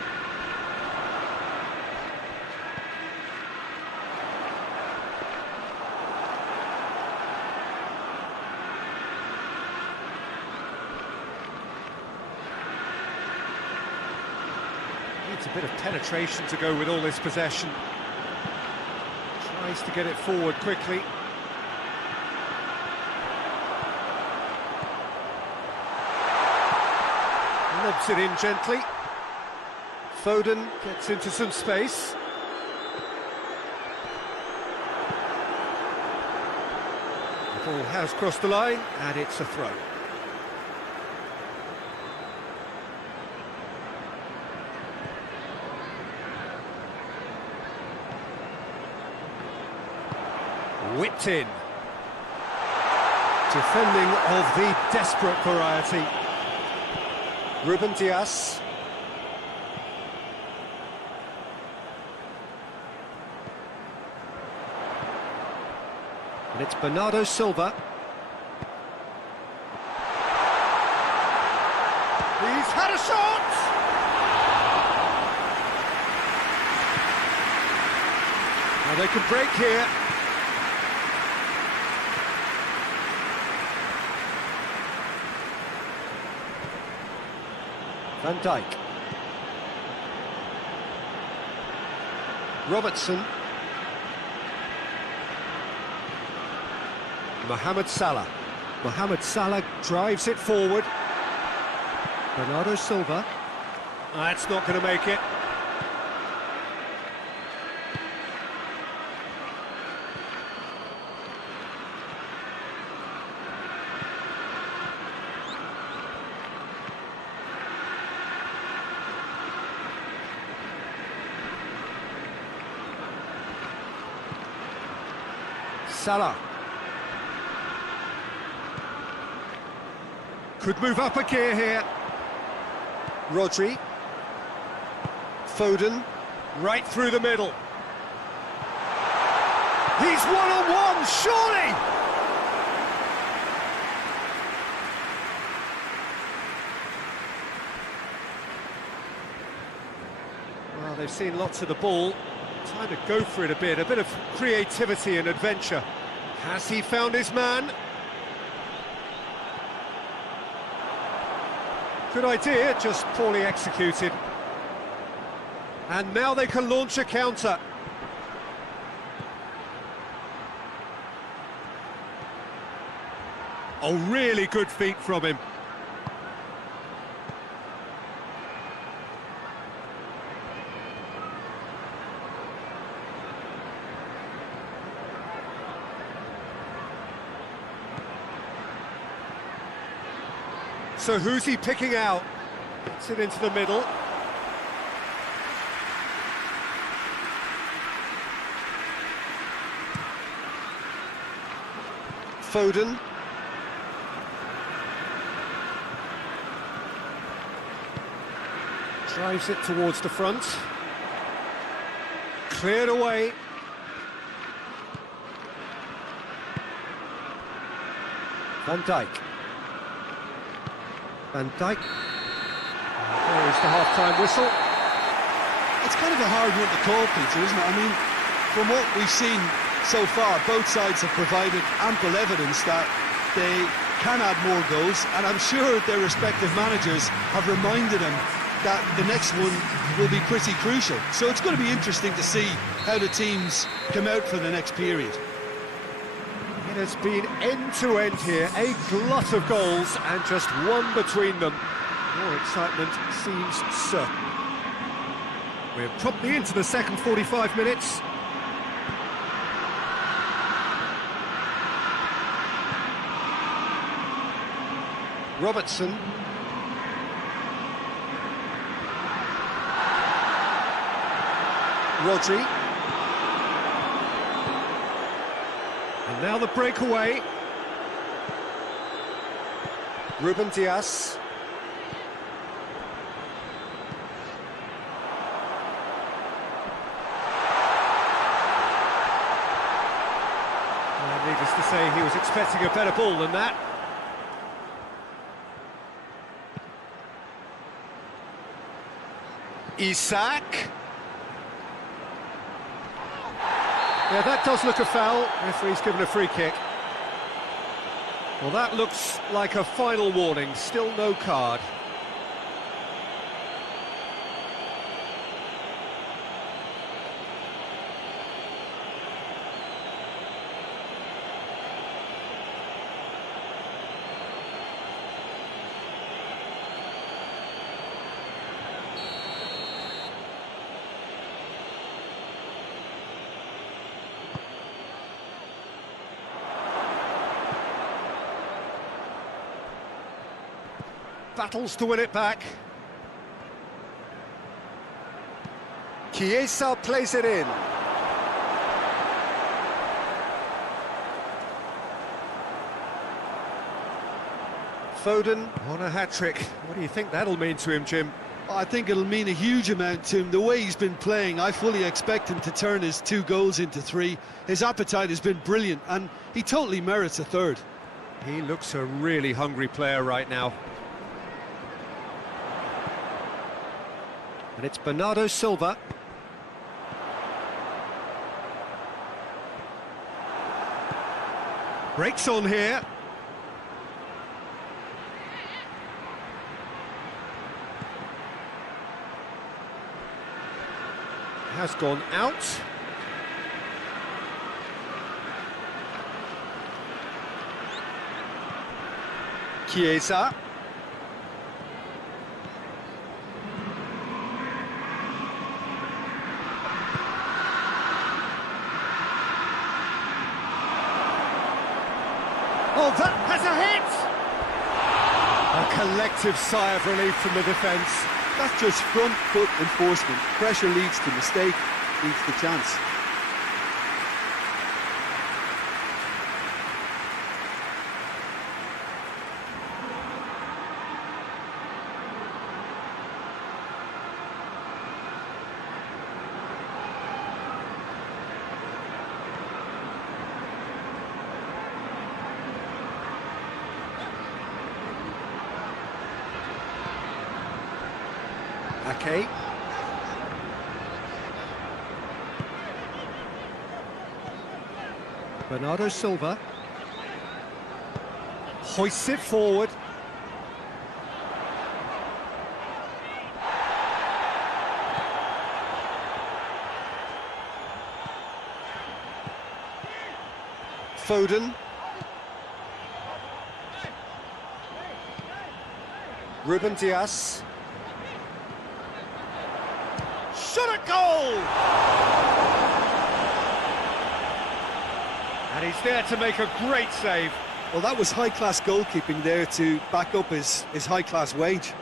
Needs a bit of penetration to go with all this possession. Tries to get it forward quickly. Lobs it in gently. Foden gets into some space. The ball has crossed the line, and it's a throw. Whipped in. Defending of the desperate variety. Ruben Dias. And it's Bernardo Silva. He's had a shot! Now they can break here. Van Dijk. Robertson. Mohamed Salah. Mohamed Salah drives it forward. Bernardo Silva. That's not going to make it. Salah. Could move up a gear here. Rodri. Foden. Right through the middle. He's one-on-one, surely! Well, they've seen lots of the ball. Time to go for it a bit of creativity and adventure. Has he found his man? Good idea, just poorly executed. And now they can launch a counter. Oh, really good feet from him. So who's he picking out? Gets it into the middle. Foden. Drives it towards the front. Cleared away. Van Dijk. Van Dijk. There is the half-time whistle. It's kind of a hard one to call, Peter, isn't it? I mean, from what we've seen so far, both sides have provided ample evidence that they can add more goals, and I'm sure their respective managers have reminded them that the next one will be pretty crucial. So it's going to be interesting to see how the teams come out for the next period. It has been end-to-end here, a glut of goals and just one between them. More excitement seems certain. We're promptly into the second 45 minutes. Robertson. Rodri. And now the breakaway. Ruben Dias. Needless to say, he was expecting a better ball than that. Isak. Yeah, that does look a foul. Referee's given a free kick. Well, that looks like a final warning. Still no card. battles to win it back. Chiesa plays it in. Foden on a hat-trick. What do you think that'll mean to him, Jim? I think it'll mean a huge amount to him. The way he's been playing, I fully expect him to turn his 2 goals into 3. His appetite has been brilliant, and he totally merits a third. He looks a really hungry player right now. And it's Bernardo Silva. Breaks on here. Has gone out. Chiesa. Oh, that has a hit! A collective sigh of relief from the defence. That's just front foot enforcement. Pressure leads to mistake, leads to chance. Okay. Bernardo Silva hoists it forward. Foden. Ruben Dias. Shot at goal! And he's there to make a great save. Well, that was high-class goalkeeping there to back up his high-class wage.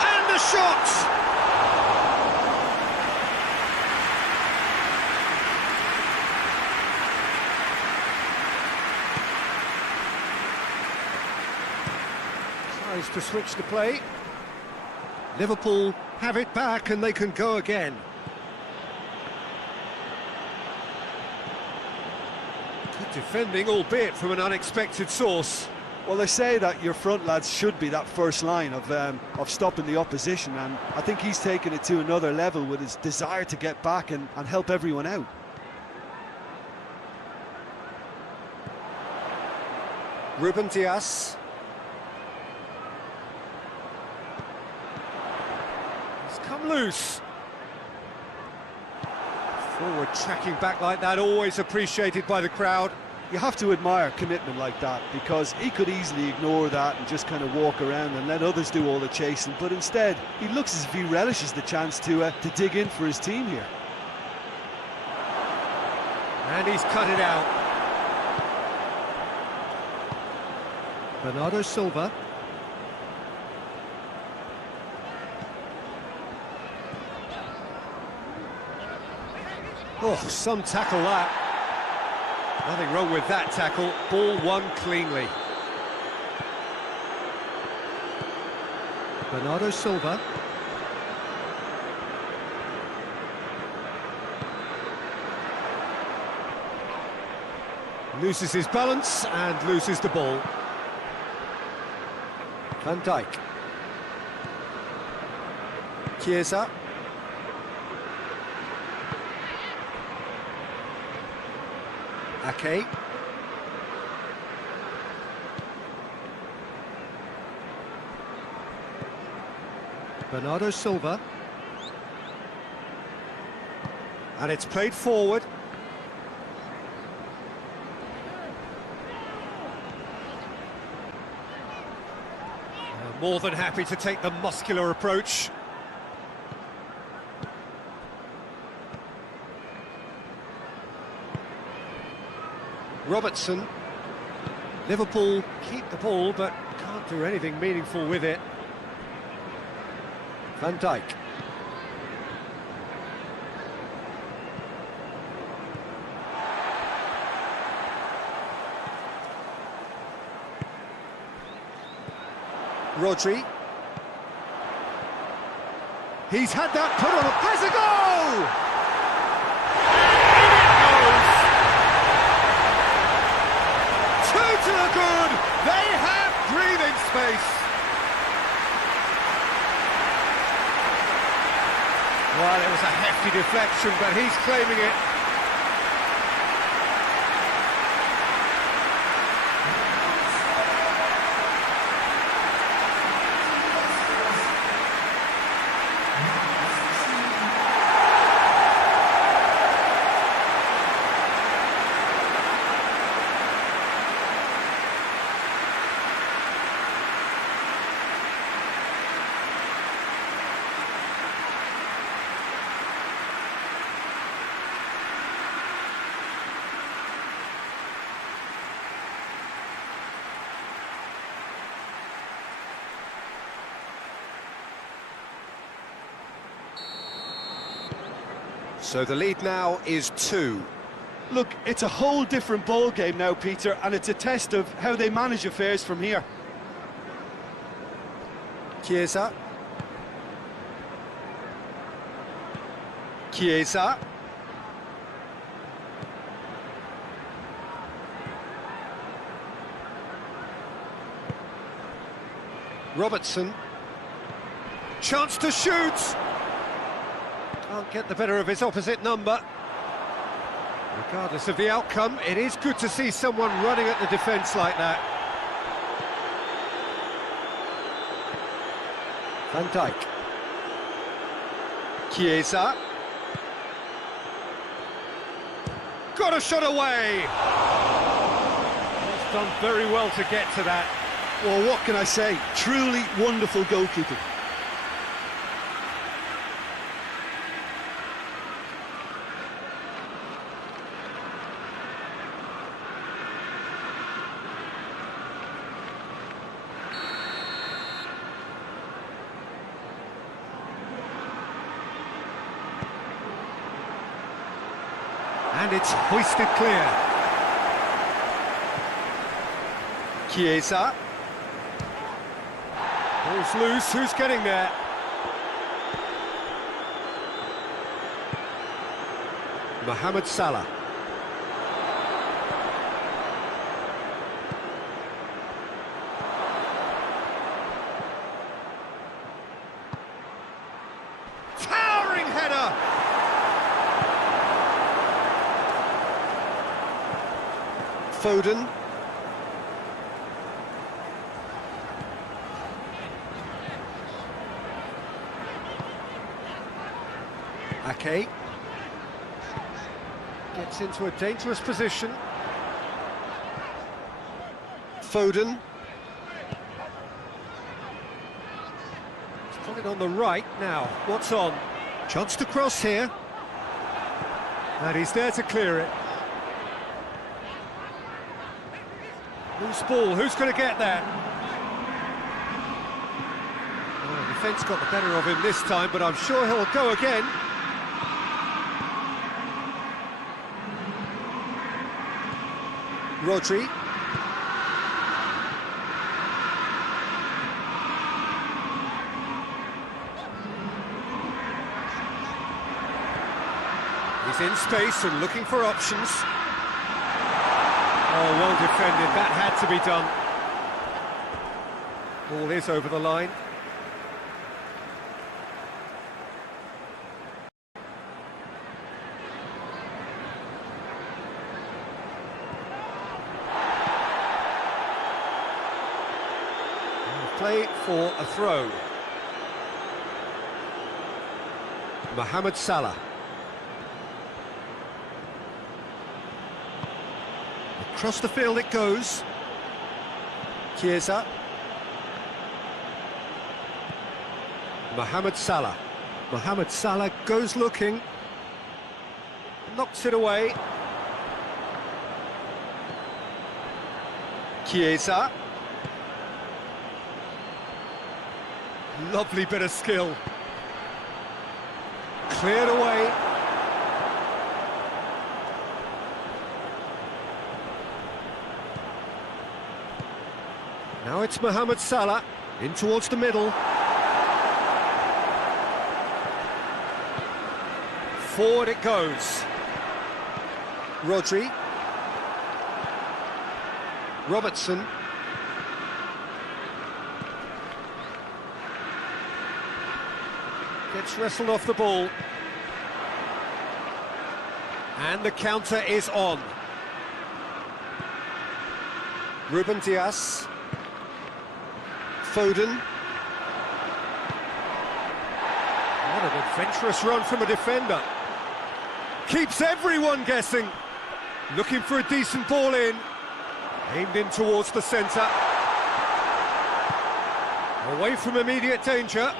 And the shot! Tries to switch the play. Liverpool have it back and they can go again. Good defending, albeit from an unexpected source. Well, they say that your front lads should be that first line of stopping the opposition, and I think he's taken it to another level with his desire to get back and help everyone out. Ruben Dias. Come loose. Forward tracking back like that, always appreciated by the crowd. You have to admire commitment like that, because he could easily ignore that and just kind of walk around and let others do all the chasing, but instead he looks as if he relishes the chance to dig in for his team here. And he's cut it out. Bernardo Silva. Oh, some tackle that. Nothing wrong with that tackle. Ball won cleanly. Bernardo Silva. Loses his balance and loses the ball. Van Dijk. Chiesa. Ake. Bernardo Silva. And it's played forward. More than happy to take the muscular approach. Robertson. Liverpool keep the ball, but can't do anything meaningful with it. Van Dijk. Rodri. He's had that put on. Has a goal! And in it goes! 2 to the good. They have breathing space. Well, it was a hefty deflection, but he's claiming it. So the lead now is 2. Look, it's a whole different ball game now, Peter, and it's a test of how they manage affairs from here. Chiesa. Chiesa. Robertson. Chance to shoot! Can't get the better of his opposite number. Regardless of the outcome, it is good to see someone running at the defence like that. Van Dijk. Chiesa. Got a shot away! He's done very well to get to that. Well, what can I say? Truly wonderful goalkeeping. And it's hoisted clear. Chiesa. Ball's loose, who's getting there? Mohamed Salah. Towering header! Foden. Ake. Gets into a dangerous position. Foden. He's put it on the right now. What's on? Chance to cross here. And he's there to clear it. Loose ball, who's going to get there? Oh, the defence got the better of him this time, but I'm sure he'll go again. Rodri. He's in space and looking for options. Oh, well defended, that had to be done. Ball is over the line. Play for a throw. Mohamed Salah. Across the field it goes. Chiesa. Mohamed Salah. Mohamed Salah goes looking. Knocks it away. Chiesa. Lovely bit of skill. Cleared away. Now it's Mohamed Salah, in towards the middle. Forward it goes. Rodri. Robertson. Gets wrestled off the ball. And the counter is on. Ruben Dias. Foden. What an adventurous run from a defender. Keeps everyone guessing. Looking for a decent ball in. Aimed in towards the centre. Away from immediate danger.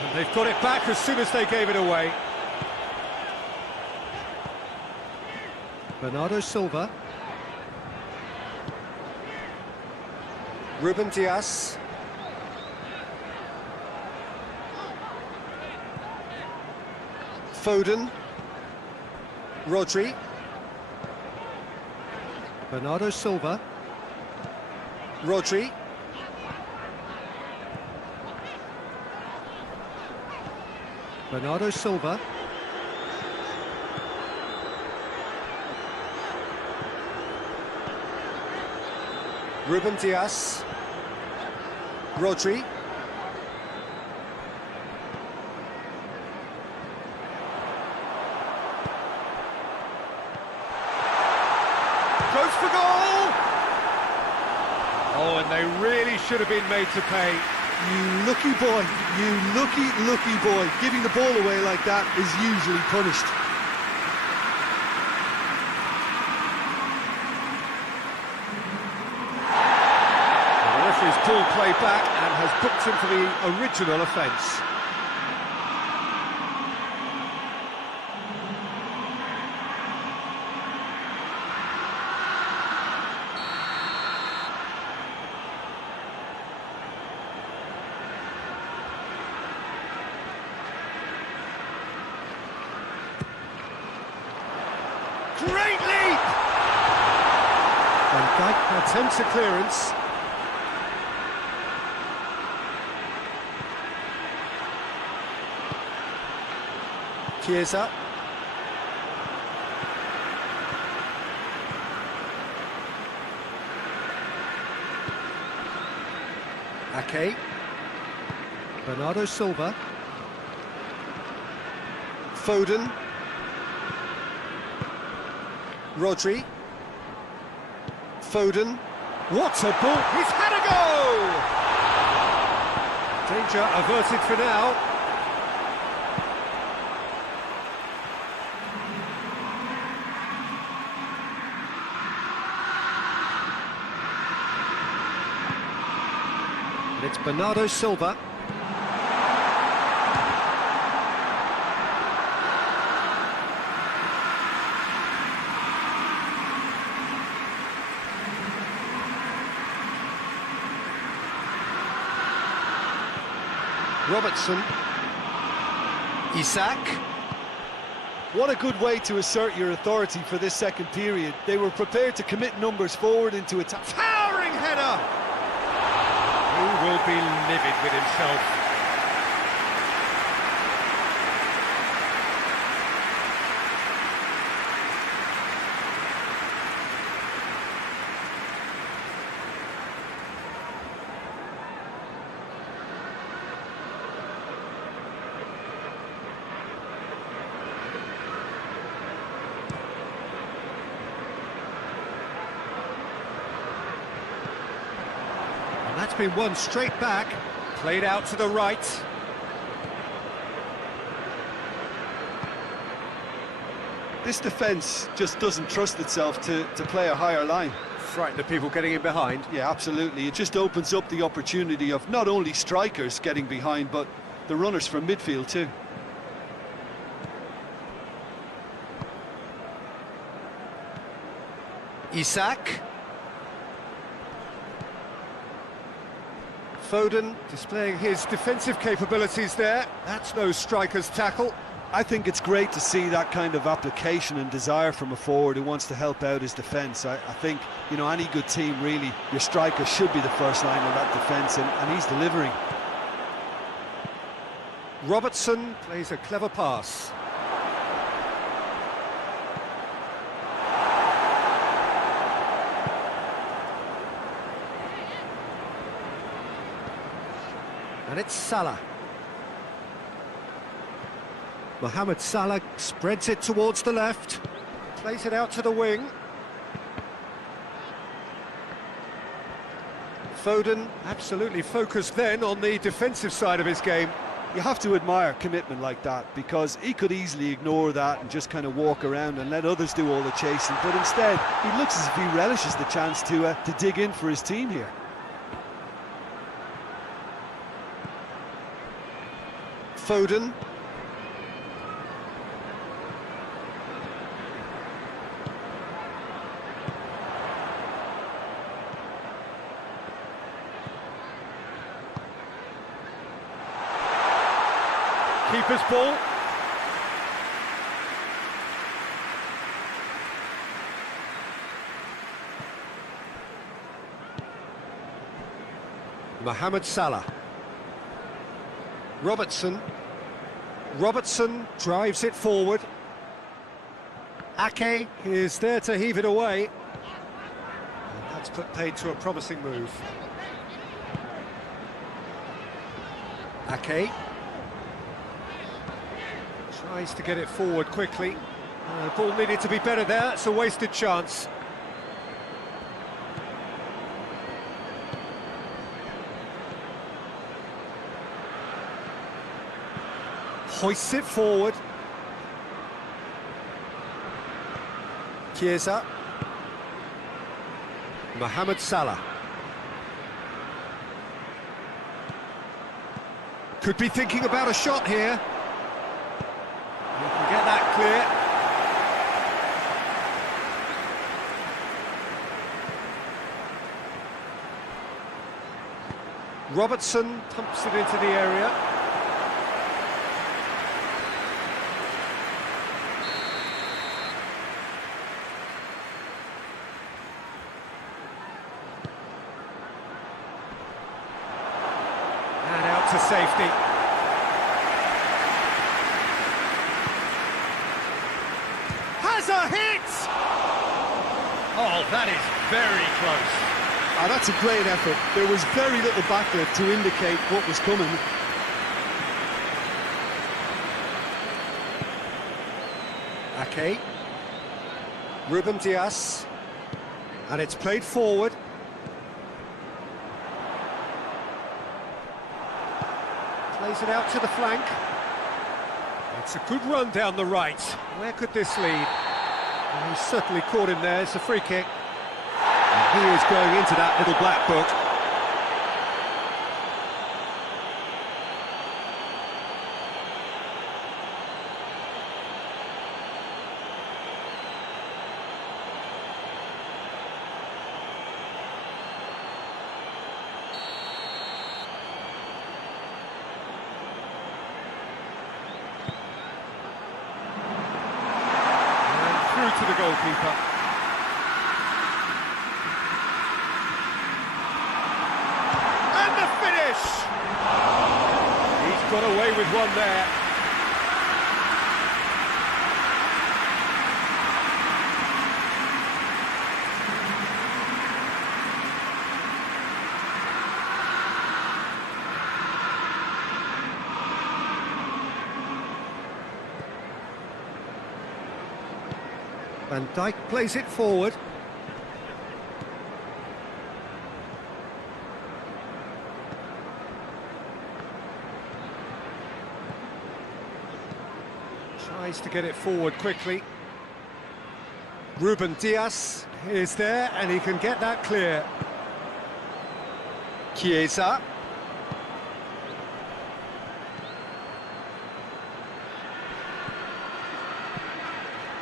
And they've got it back as soon as they gave it away. Bernardo Silva. Ruben Dias. Foden. Rodri. Bernardo Silva. Rodri. Bernardo Silva. Ruben Dias. Rodri. Goes for goal! Oh, and they really should have been made to pay. You lucky boy, you lucky boy. Giving the ball away like that is usually punished. The referee's pulled play back and has booked him for the original offence. Great leap! Van Dijk attempts a clearance. Chiesa. Ake. Bernardo Silva. Foden. Rodri. Foden. What a ball! He's had a go! Danger averted for now. And it's Bernardo Silva. Robertson. Isak. What a good way to assert your authority for this second period. They were prepared to commit numbers forward into attack. Towering header! He will be livid with himself. That's been won straight back, played out to the right. This defence just doesn't trust itself to play a higher line. Frighten the people getting in behind. Yeah, absolutely. It just opens up the opportunity of not only strikers getting behind, but the runners from midfield too. Isak. Foden displaying his defensive capabilities there. That's no striker's tackle. I think it's great to see that kind of application and desire from a forward who wants to help out his defence. I think, you know, any good team, really, your striker should be the first line of that defence, and he's delivering. Robertson plays a clever pass. And it's Salah. Mohamed Salah spreads it towards the left, plays it out to the wing. Foden absolutely focused then on the defensive side of his game. You have to admire commitment like that, because he could easily ignore that and just kind of walk around and let others do all the chasing, but instead he looks as if he relishes the chance to dig in for his team here. Foden. Keeper's ball. Mohamed Salah. Robertson. Robertson drives it forward. Ake is there to heave it away. And that's put paid to a promising move. Ake tries to get it forward quickly. The ball needed to be better there. It's a wasted chance. Hoists it forward. Chiesa. Mohamed Salah. Could be thinking about a shot here. He can get that clear. Robertson pumps it into the area. And out to safety. Has a hit! Oh, that is very close. Oh, that's a great effort. There was very little backlift to indicate what was coming. Ake. Ruben Dias. And it's played forward. Plays it out to the flank. It's a good run down the right. Where could this lead? Well, he's certainly caught him there. It's a free kick. And he is going into that little black book. To the goalkeeper. And the finish! He's got away with one there. Van Dijk plays it forward. Tries to get it forward quickly. Ruben Dias is there and he can get that clear. Chiesa.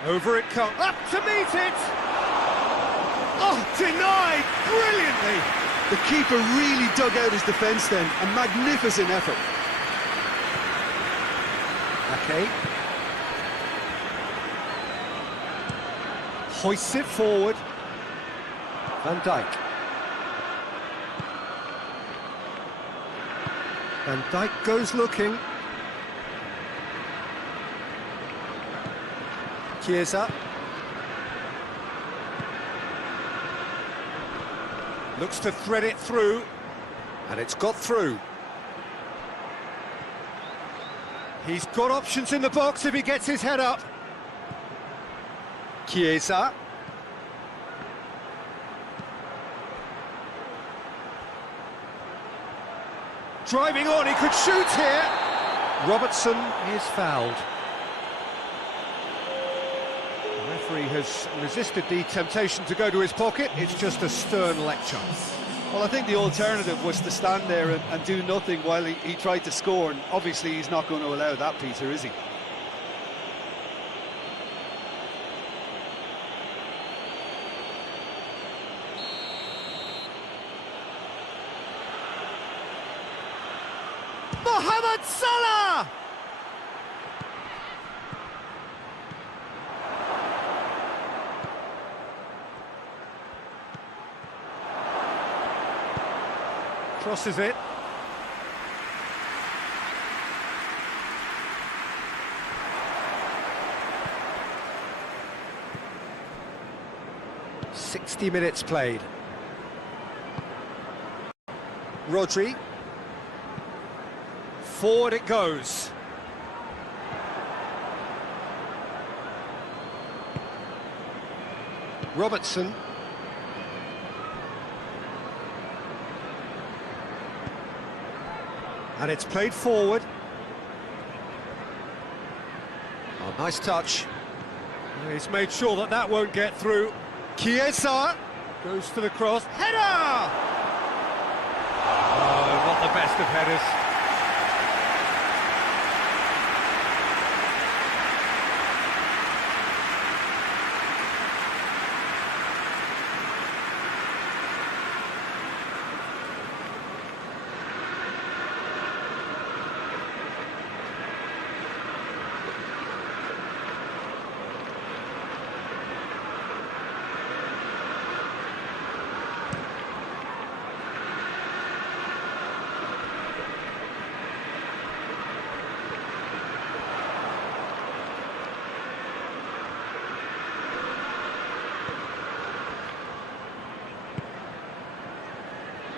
Over it comes, up to meet it! Oh, denied brilliantly! The keeper really dug out his defence then. A magnificent effort. Okay. Hoists it forward. Van Dijk. Van Dijk goes looking. Chiesa. Looks to thread it through, and it's got through. He's got options in the box if he gets his head up. Chiesa. Driving on, he could shoot here. Robertson is fouled. The referee has resisted the temptation to go to his pocket. It's just a stern lecture. Well, I think the alternative was to stand there and do nothing while he tried to score, and obviously he's not going to allow that, Peter, is he? Mohamed Salah! Crosses it. "60 minutes played. Rodri. Forward it goes. Robertson. And it's played forward. Oh, nice touch. He's made sure that that won't get through. Chiesa goes for the cross. Header! Oh, not the best of headers.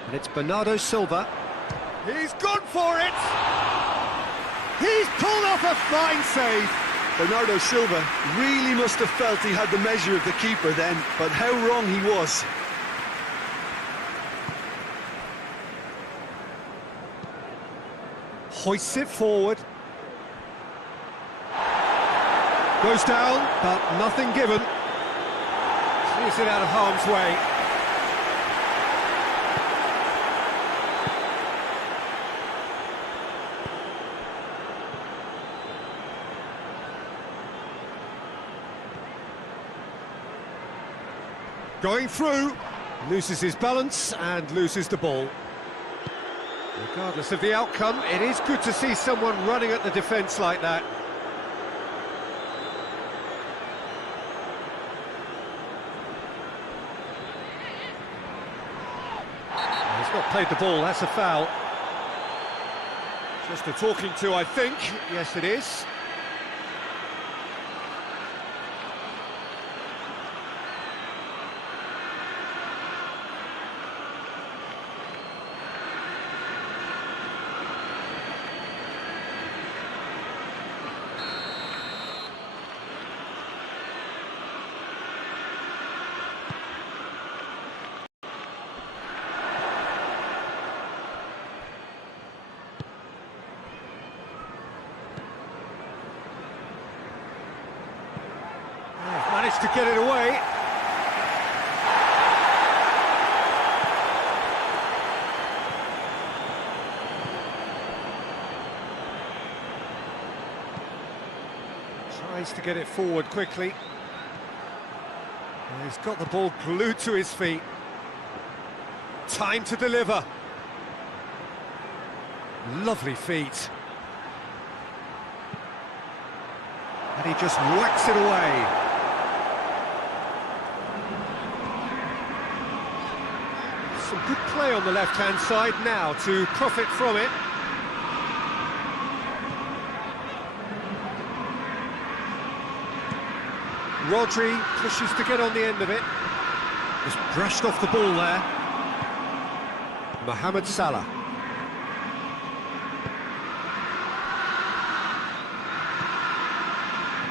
And it's Bernardo Silva. He's gone for it! He's pulled off a fine save! Bernardo Silva really must have felt he had the measure of the keeper then, but how wrong he was. Hoists it forward. Goes down, but nothing given. Clears it out of harm's way. Going through, loses his balance and loses the ball. Regardless of the outcome, it is good to see someone running at the defence like that. He's not played the ball, that's a foul. Just a talking to, I think. Yes, it is. Managed to get it away. Tries to get it forward quickly. He's got the ball glued to his feet. Time to deliver. Lovely feet. And he just whacks it away. Some good play on the left-hand side now to profit from it. Rodri pushes to get on the end of it. Just brushed off the ball there. Mohamed Salah.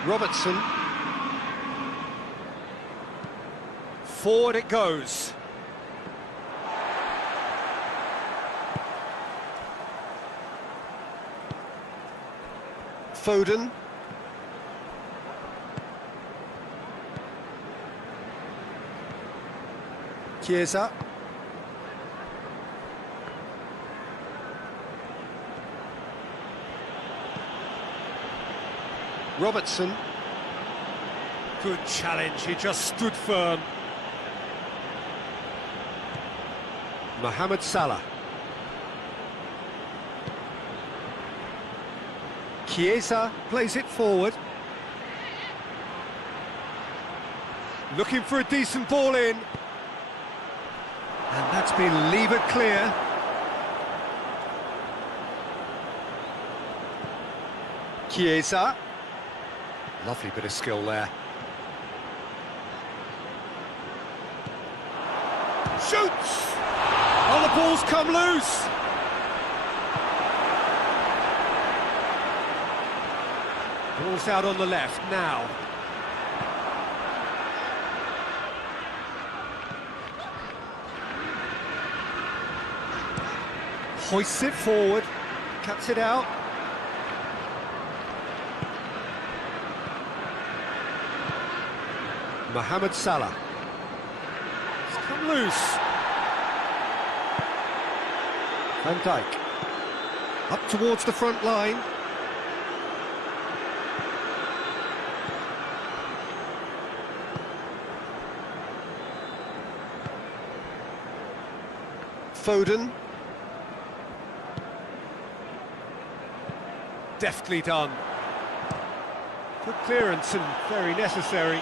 Robertson. Forward it goes. Foden. Chiesa. Robertson. Good challenge, he just stood firm. Mohamed Salah. Chiesa plays it forward. Looking for a decent ball in. And that's been levered clear. Chiesa. Lovely bit of skill there. Shoots! Oh, the ball's come loose! Ball's out on the left now. Hoists it forward, cuts it out. Mohamed Salah. It's come loose. Van Dijk. Up towards the front line. Foden. Deftly done. Good clearance and very necessary.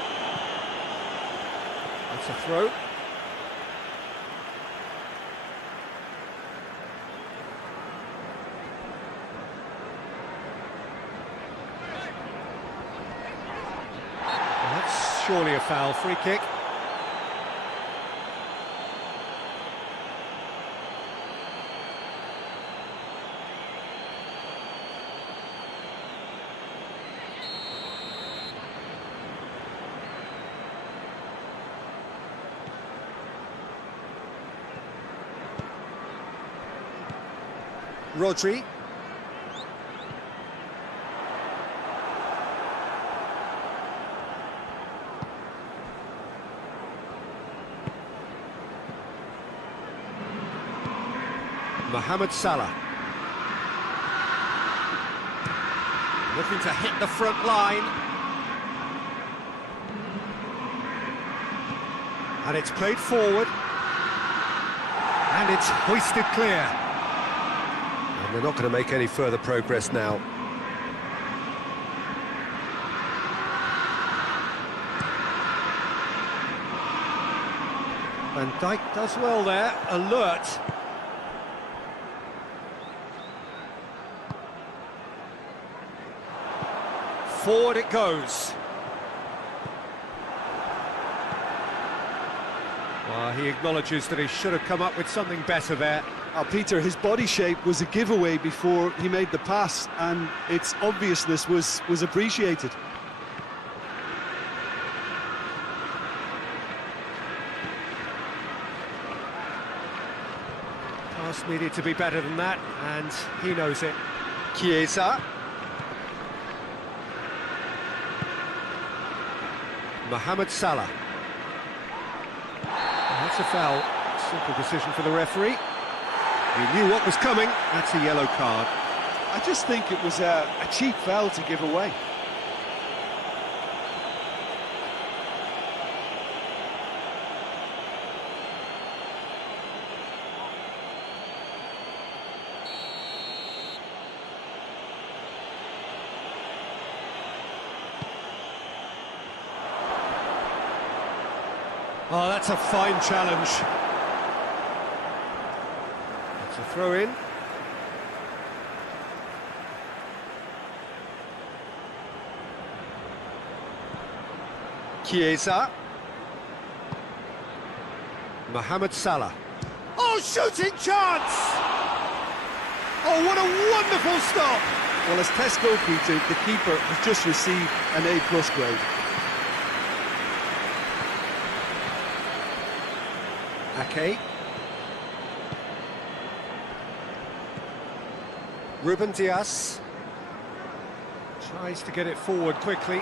That's a throw. Well, that's surely a foul. Free kick. Rodri. Mohamed Salah. Looking to hit the front line. And it's played forward. And it's hoisted clear. And they're not going to make any further progress now. Van Dijk does well there, alert. Forward it goes. Well, he acknowledges that he should have come up with something better there. Oh, Peter, his body shape was a giveaway before he made the pass, and its obviousness was appreciated. Pass needed to be better than that, and he knows it. Chiesa. Mohamed Salah. That's a foul. Simple decision for the referee. He knew what was coming. That's a yellow card. I just think it was a cheap foul to give away. Oh, that's a fine challenge. It's a throw in. Chiesa. Mohamed Salah. Oh, shooting chance! Oh, what a wonderful stop! Well, as tests go, Peter, the keeper has just received an A+ grade. Ake. Ruben Dias tries to get it forward quickly.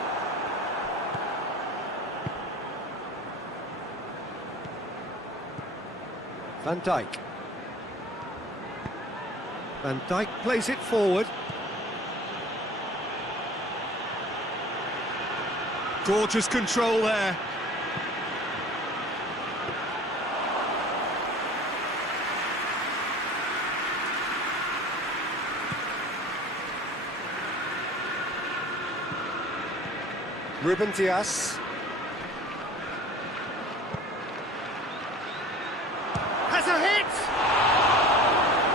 Van Dijk. Van Dijk plays it forward. Gorgeous control there. Ruben Dias. Has a hit!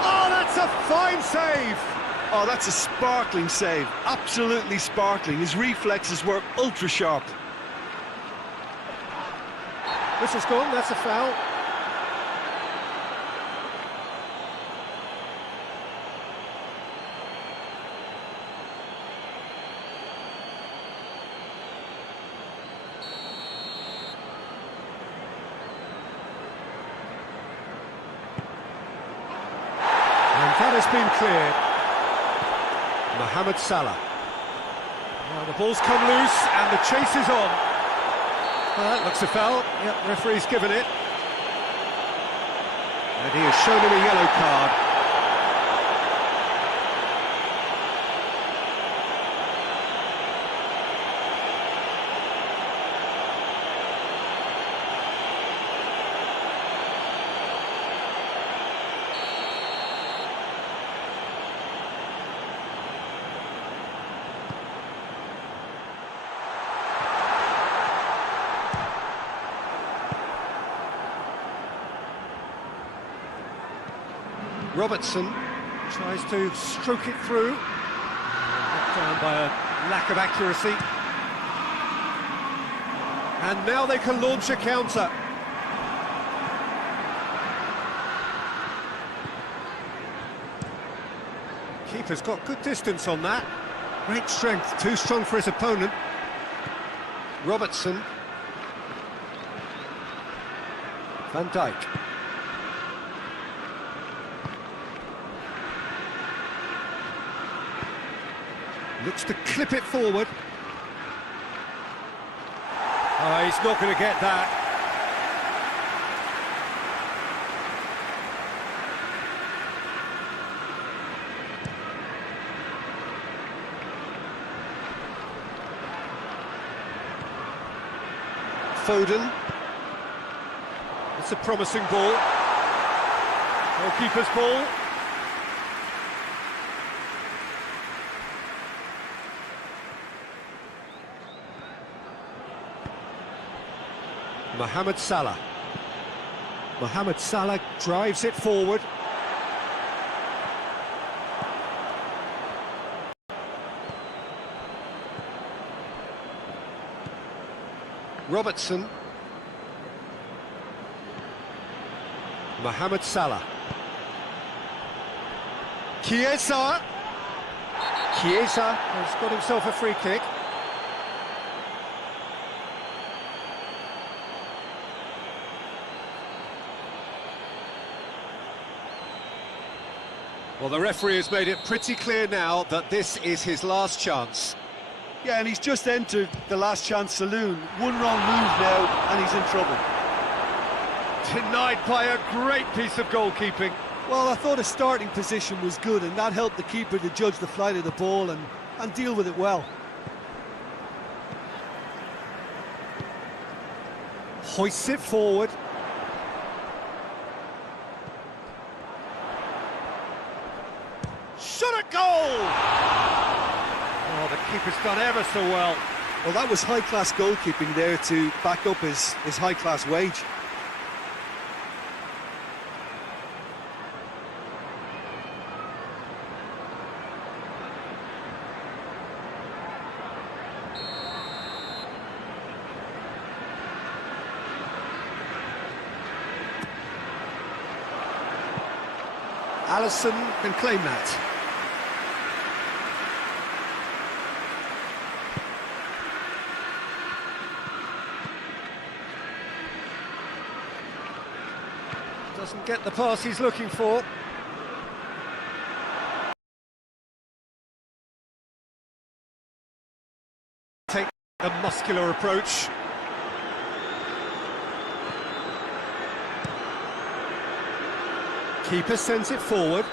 Oh, that's a fine save! Oh, that's a sparkling save. Absolutely sparkling. His reflexes were ultra sharp. Whistle's gone, that's a foul. That has been cleared. Mohamed Salah. Well, the ball's come loose and the chase is on. Well, that looks a foul. Yep, referee's given it. And he has shown him a yellow card. Robertson tries to stroke it through. Knocked down by a lack of accuracy. And now they can launch a counter. Keeper's got good distance on that. Great strength, too strong for his opponent. Robertson. Van Dijk. Looks to clip it forward. Oh, he's not going to get that. Foden. It's a promising ball. Goalkeeper's ball. Mohamed Salah. Mohamed Salah drives it forward. Robertson. Mohamed Salah. Chiesa. Chiesa has got himself a free kick. Well, the referee has made it pretty clear now that this is his last chance. Yeah, and he's just entered the last chance saloon. One wrong move now, and he's in trouble. Denied by a great piece of goalkeeping. Well, I thought his starting position was good, and that helped the keeper to judge the flight of the ball and deal with it well. Hoists it forward. Shot at goal! Oh, the keeper's done ever so well. Well, that was high-class goalkeeping there to back up his high-class wage. Alisson can claim that. Doesn't get the pass he's looking for. Take a muscular approach. Keeper sends it forward.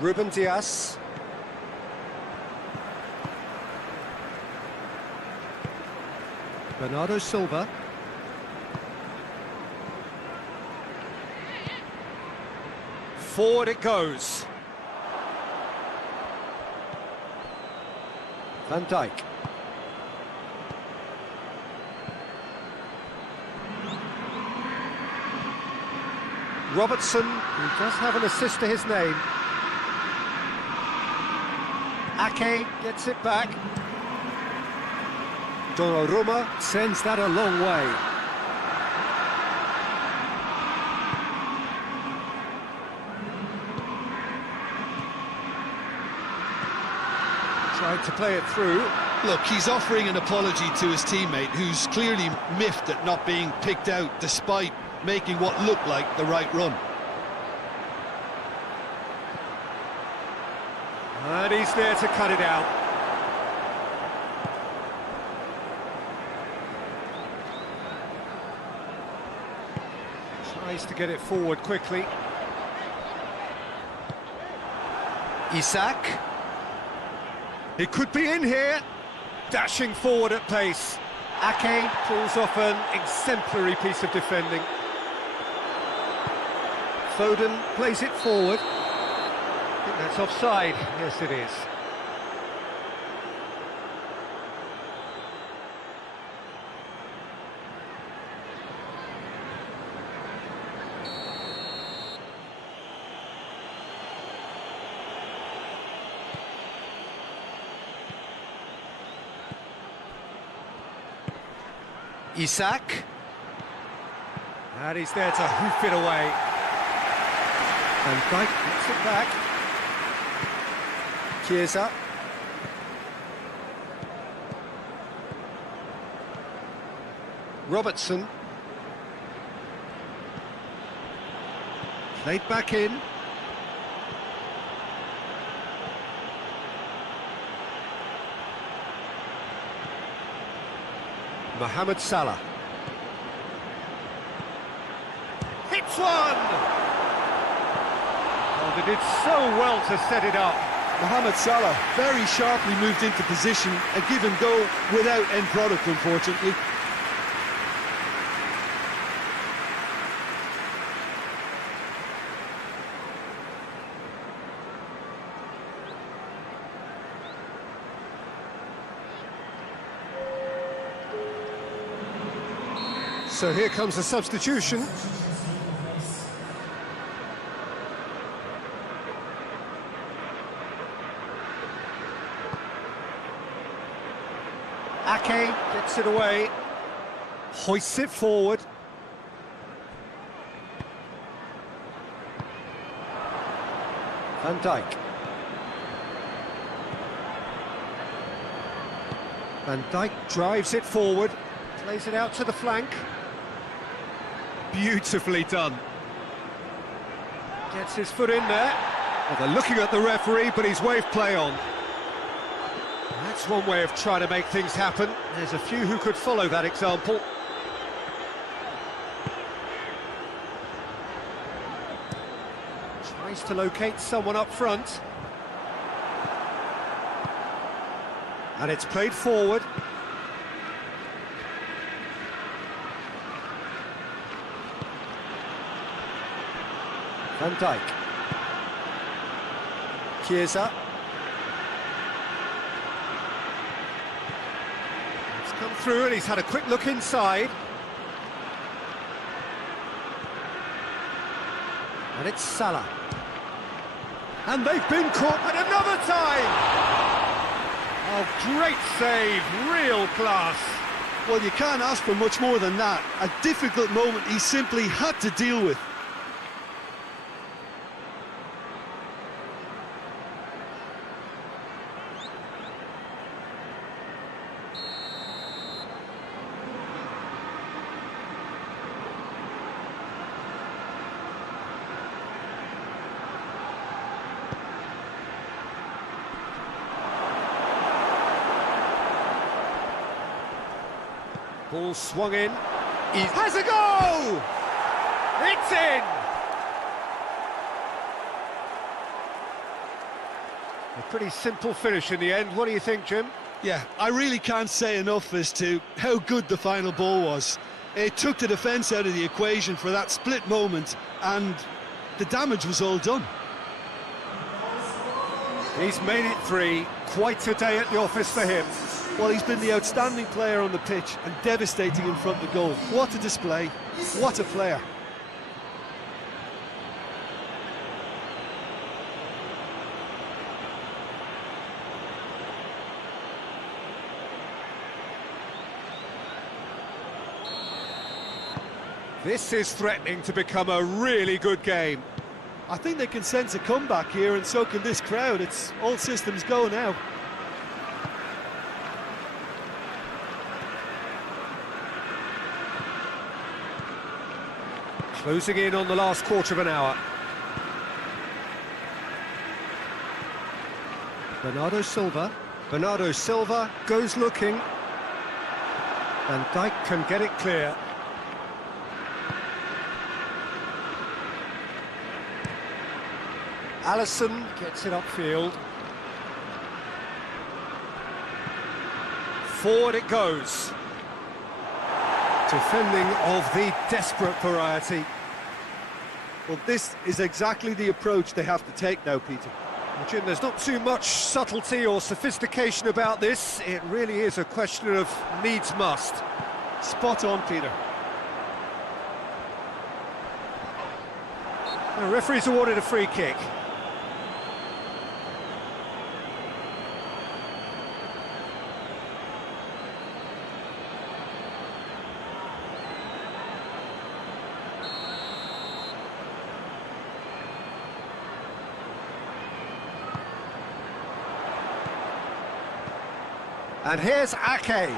Ruben Dias. Bernardo Silva. Forward it goes. Van Dijk. Robertson, who does have an assist to his name. Ake gets it back. Donnarumma sends that a long way. Tried to play it through. Look, he's offering an apology to his teammate, who's clearly miffed at not being picked out despite making what looked like the right run. And he's there to cut it out. Tries to get it forward quickly. Isak. It could be in here. Dashing forward at pace. Ake pulls off an exemplary piece of defending. Foden plays it forward. I think that's offside. Yes, it is. Isak. And he's there to hoof it away. And Dijk gets it back. Chiesa. Robertson. Played back in. Mohamed Salah. Hits one! Oh, they did so well to set it up. Mohamed Salah very sharply moved into position, a give and go without end product, unfortunately. So here comes a substitution. Ake gets it away, hoists it forward. Van Dijk. Van Dijk drives it forward, plays it out to the flank. Beautifully done. Gets his foot in there. Well, they're looking at the referee, but he's waved play on. That's one way of trying to make things happen. There's a few who could follow that example. Tries to locate someone up front. And it's played forward. Van Dijk. Chiesa. It's come through and he's had a quick look inside. And it's Salah. And they've been caught at another time! Oh, great save, real class. Well, you can't ask for much more than that. A difficult moment he simply had to deal with. Ball swung in. He has a go! It's in! A pretty simple finish in the end. What do you think, Jim? Yeah, I really can't say enough as to how good the final ball was. It took the defence out of the equation for that split moment, and the damage was all done. He's made it 3. Quite a day at the office for him. Well, he's been the outstanding player on the pitch and devastating in front of goal. What a display, what a player. This is threatening to become a really good game. I think they can sense a comeback here, and so can this crowd. It's all systems go now. Closing in on the last quarter of an hour. Bernardo Silva. Bernardo Silva goes looking. Van Dijk can get it clear. Alisson gets it upfield. Forward it goes. Defending of the desperate variety. Well, this is exactly the approach they have to take now, Peter. Well, Jim, there's not too much subtlety or sophistication about this. It really is a question of needs must. Spot on, Peter. The referee's awarded a free kick. And here's Ake.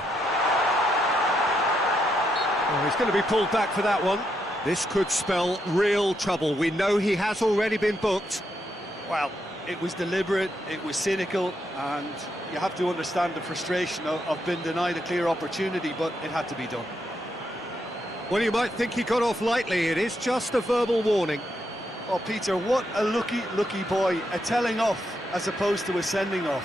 Oh, he's going to be pulled back for that one. This could spell real trouble. We know he has already been booked. Well, it was deliberate, it was cynical, and you have to understand the frustration of being denied a clear opportunity, but it had to be done. Well, you might think he got off lightly. It is just a verbal warning. Oh, Peter, what a lucky boy. A telling off as opposed to a sending off.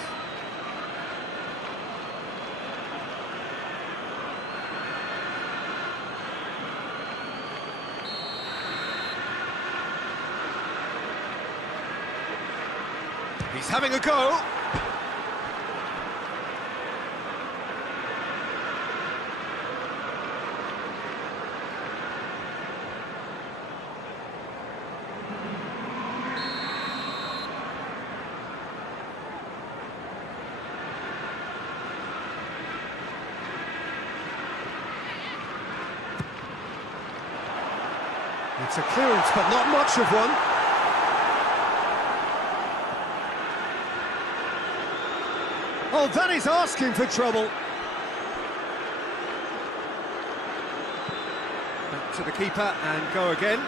He's having a go. It's a clearance, but not much of one. Oh, that is asking for trouble. Back to the keeper and go again.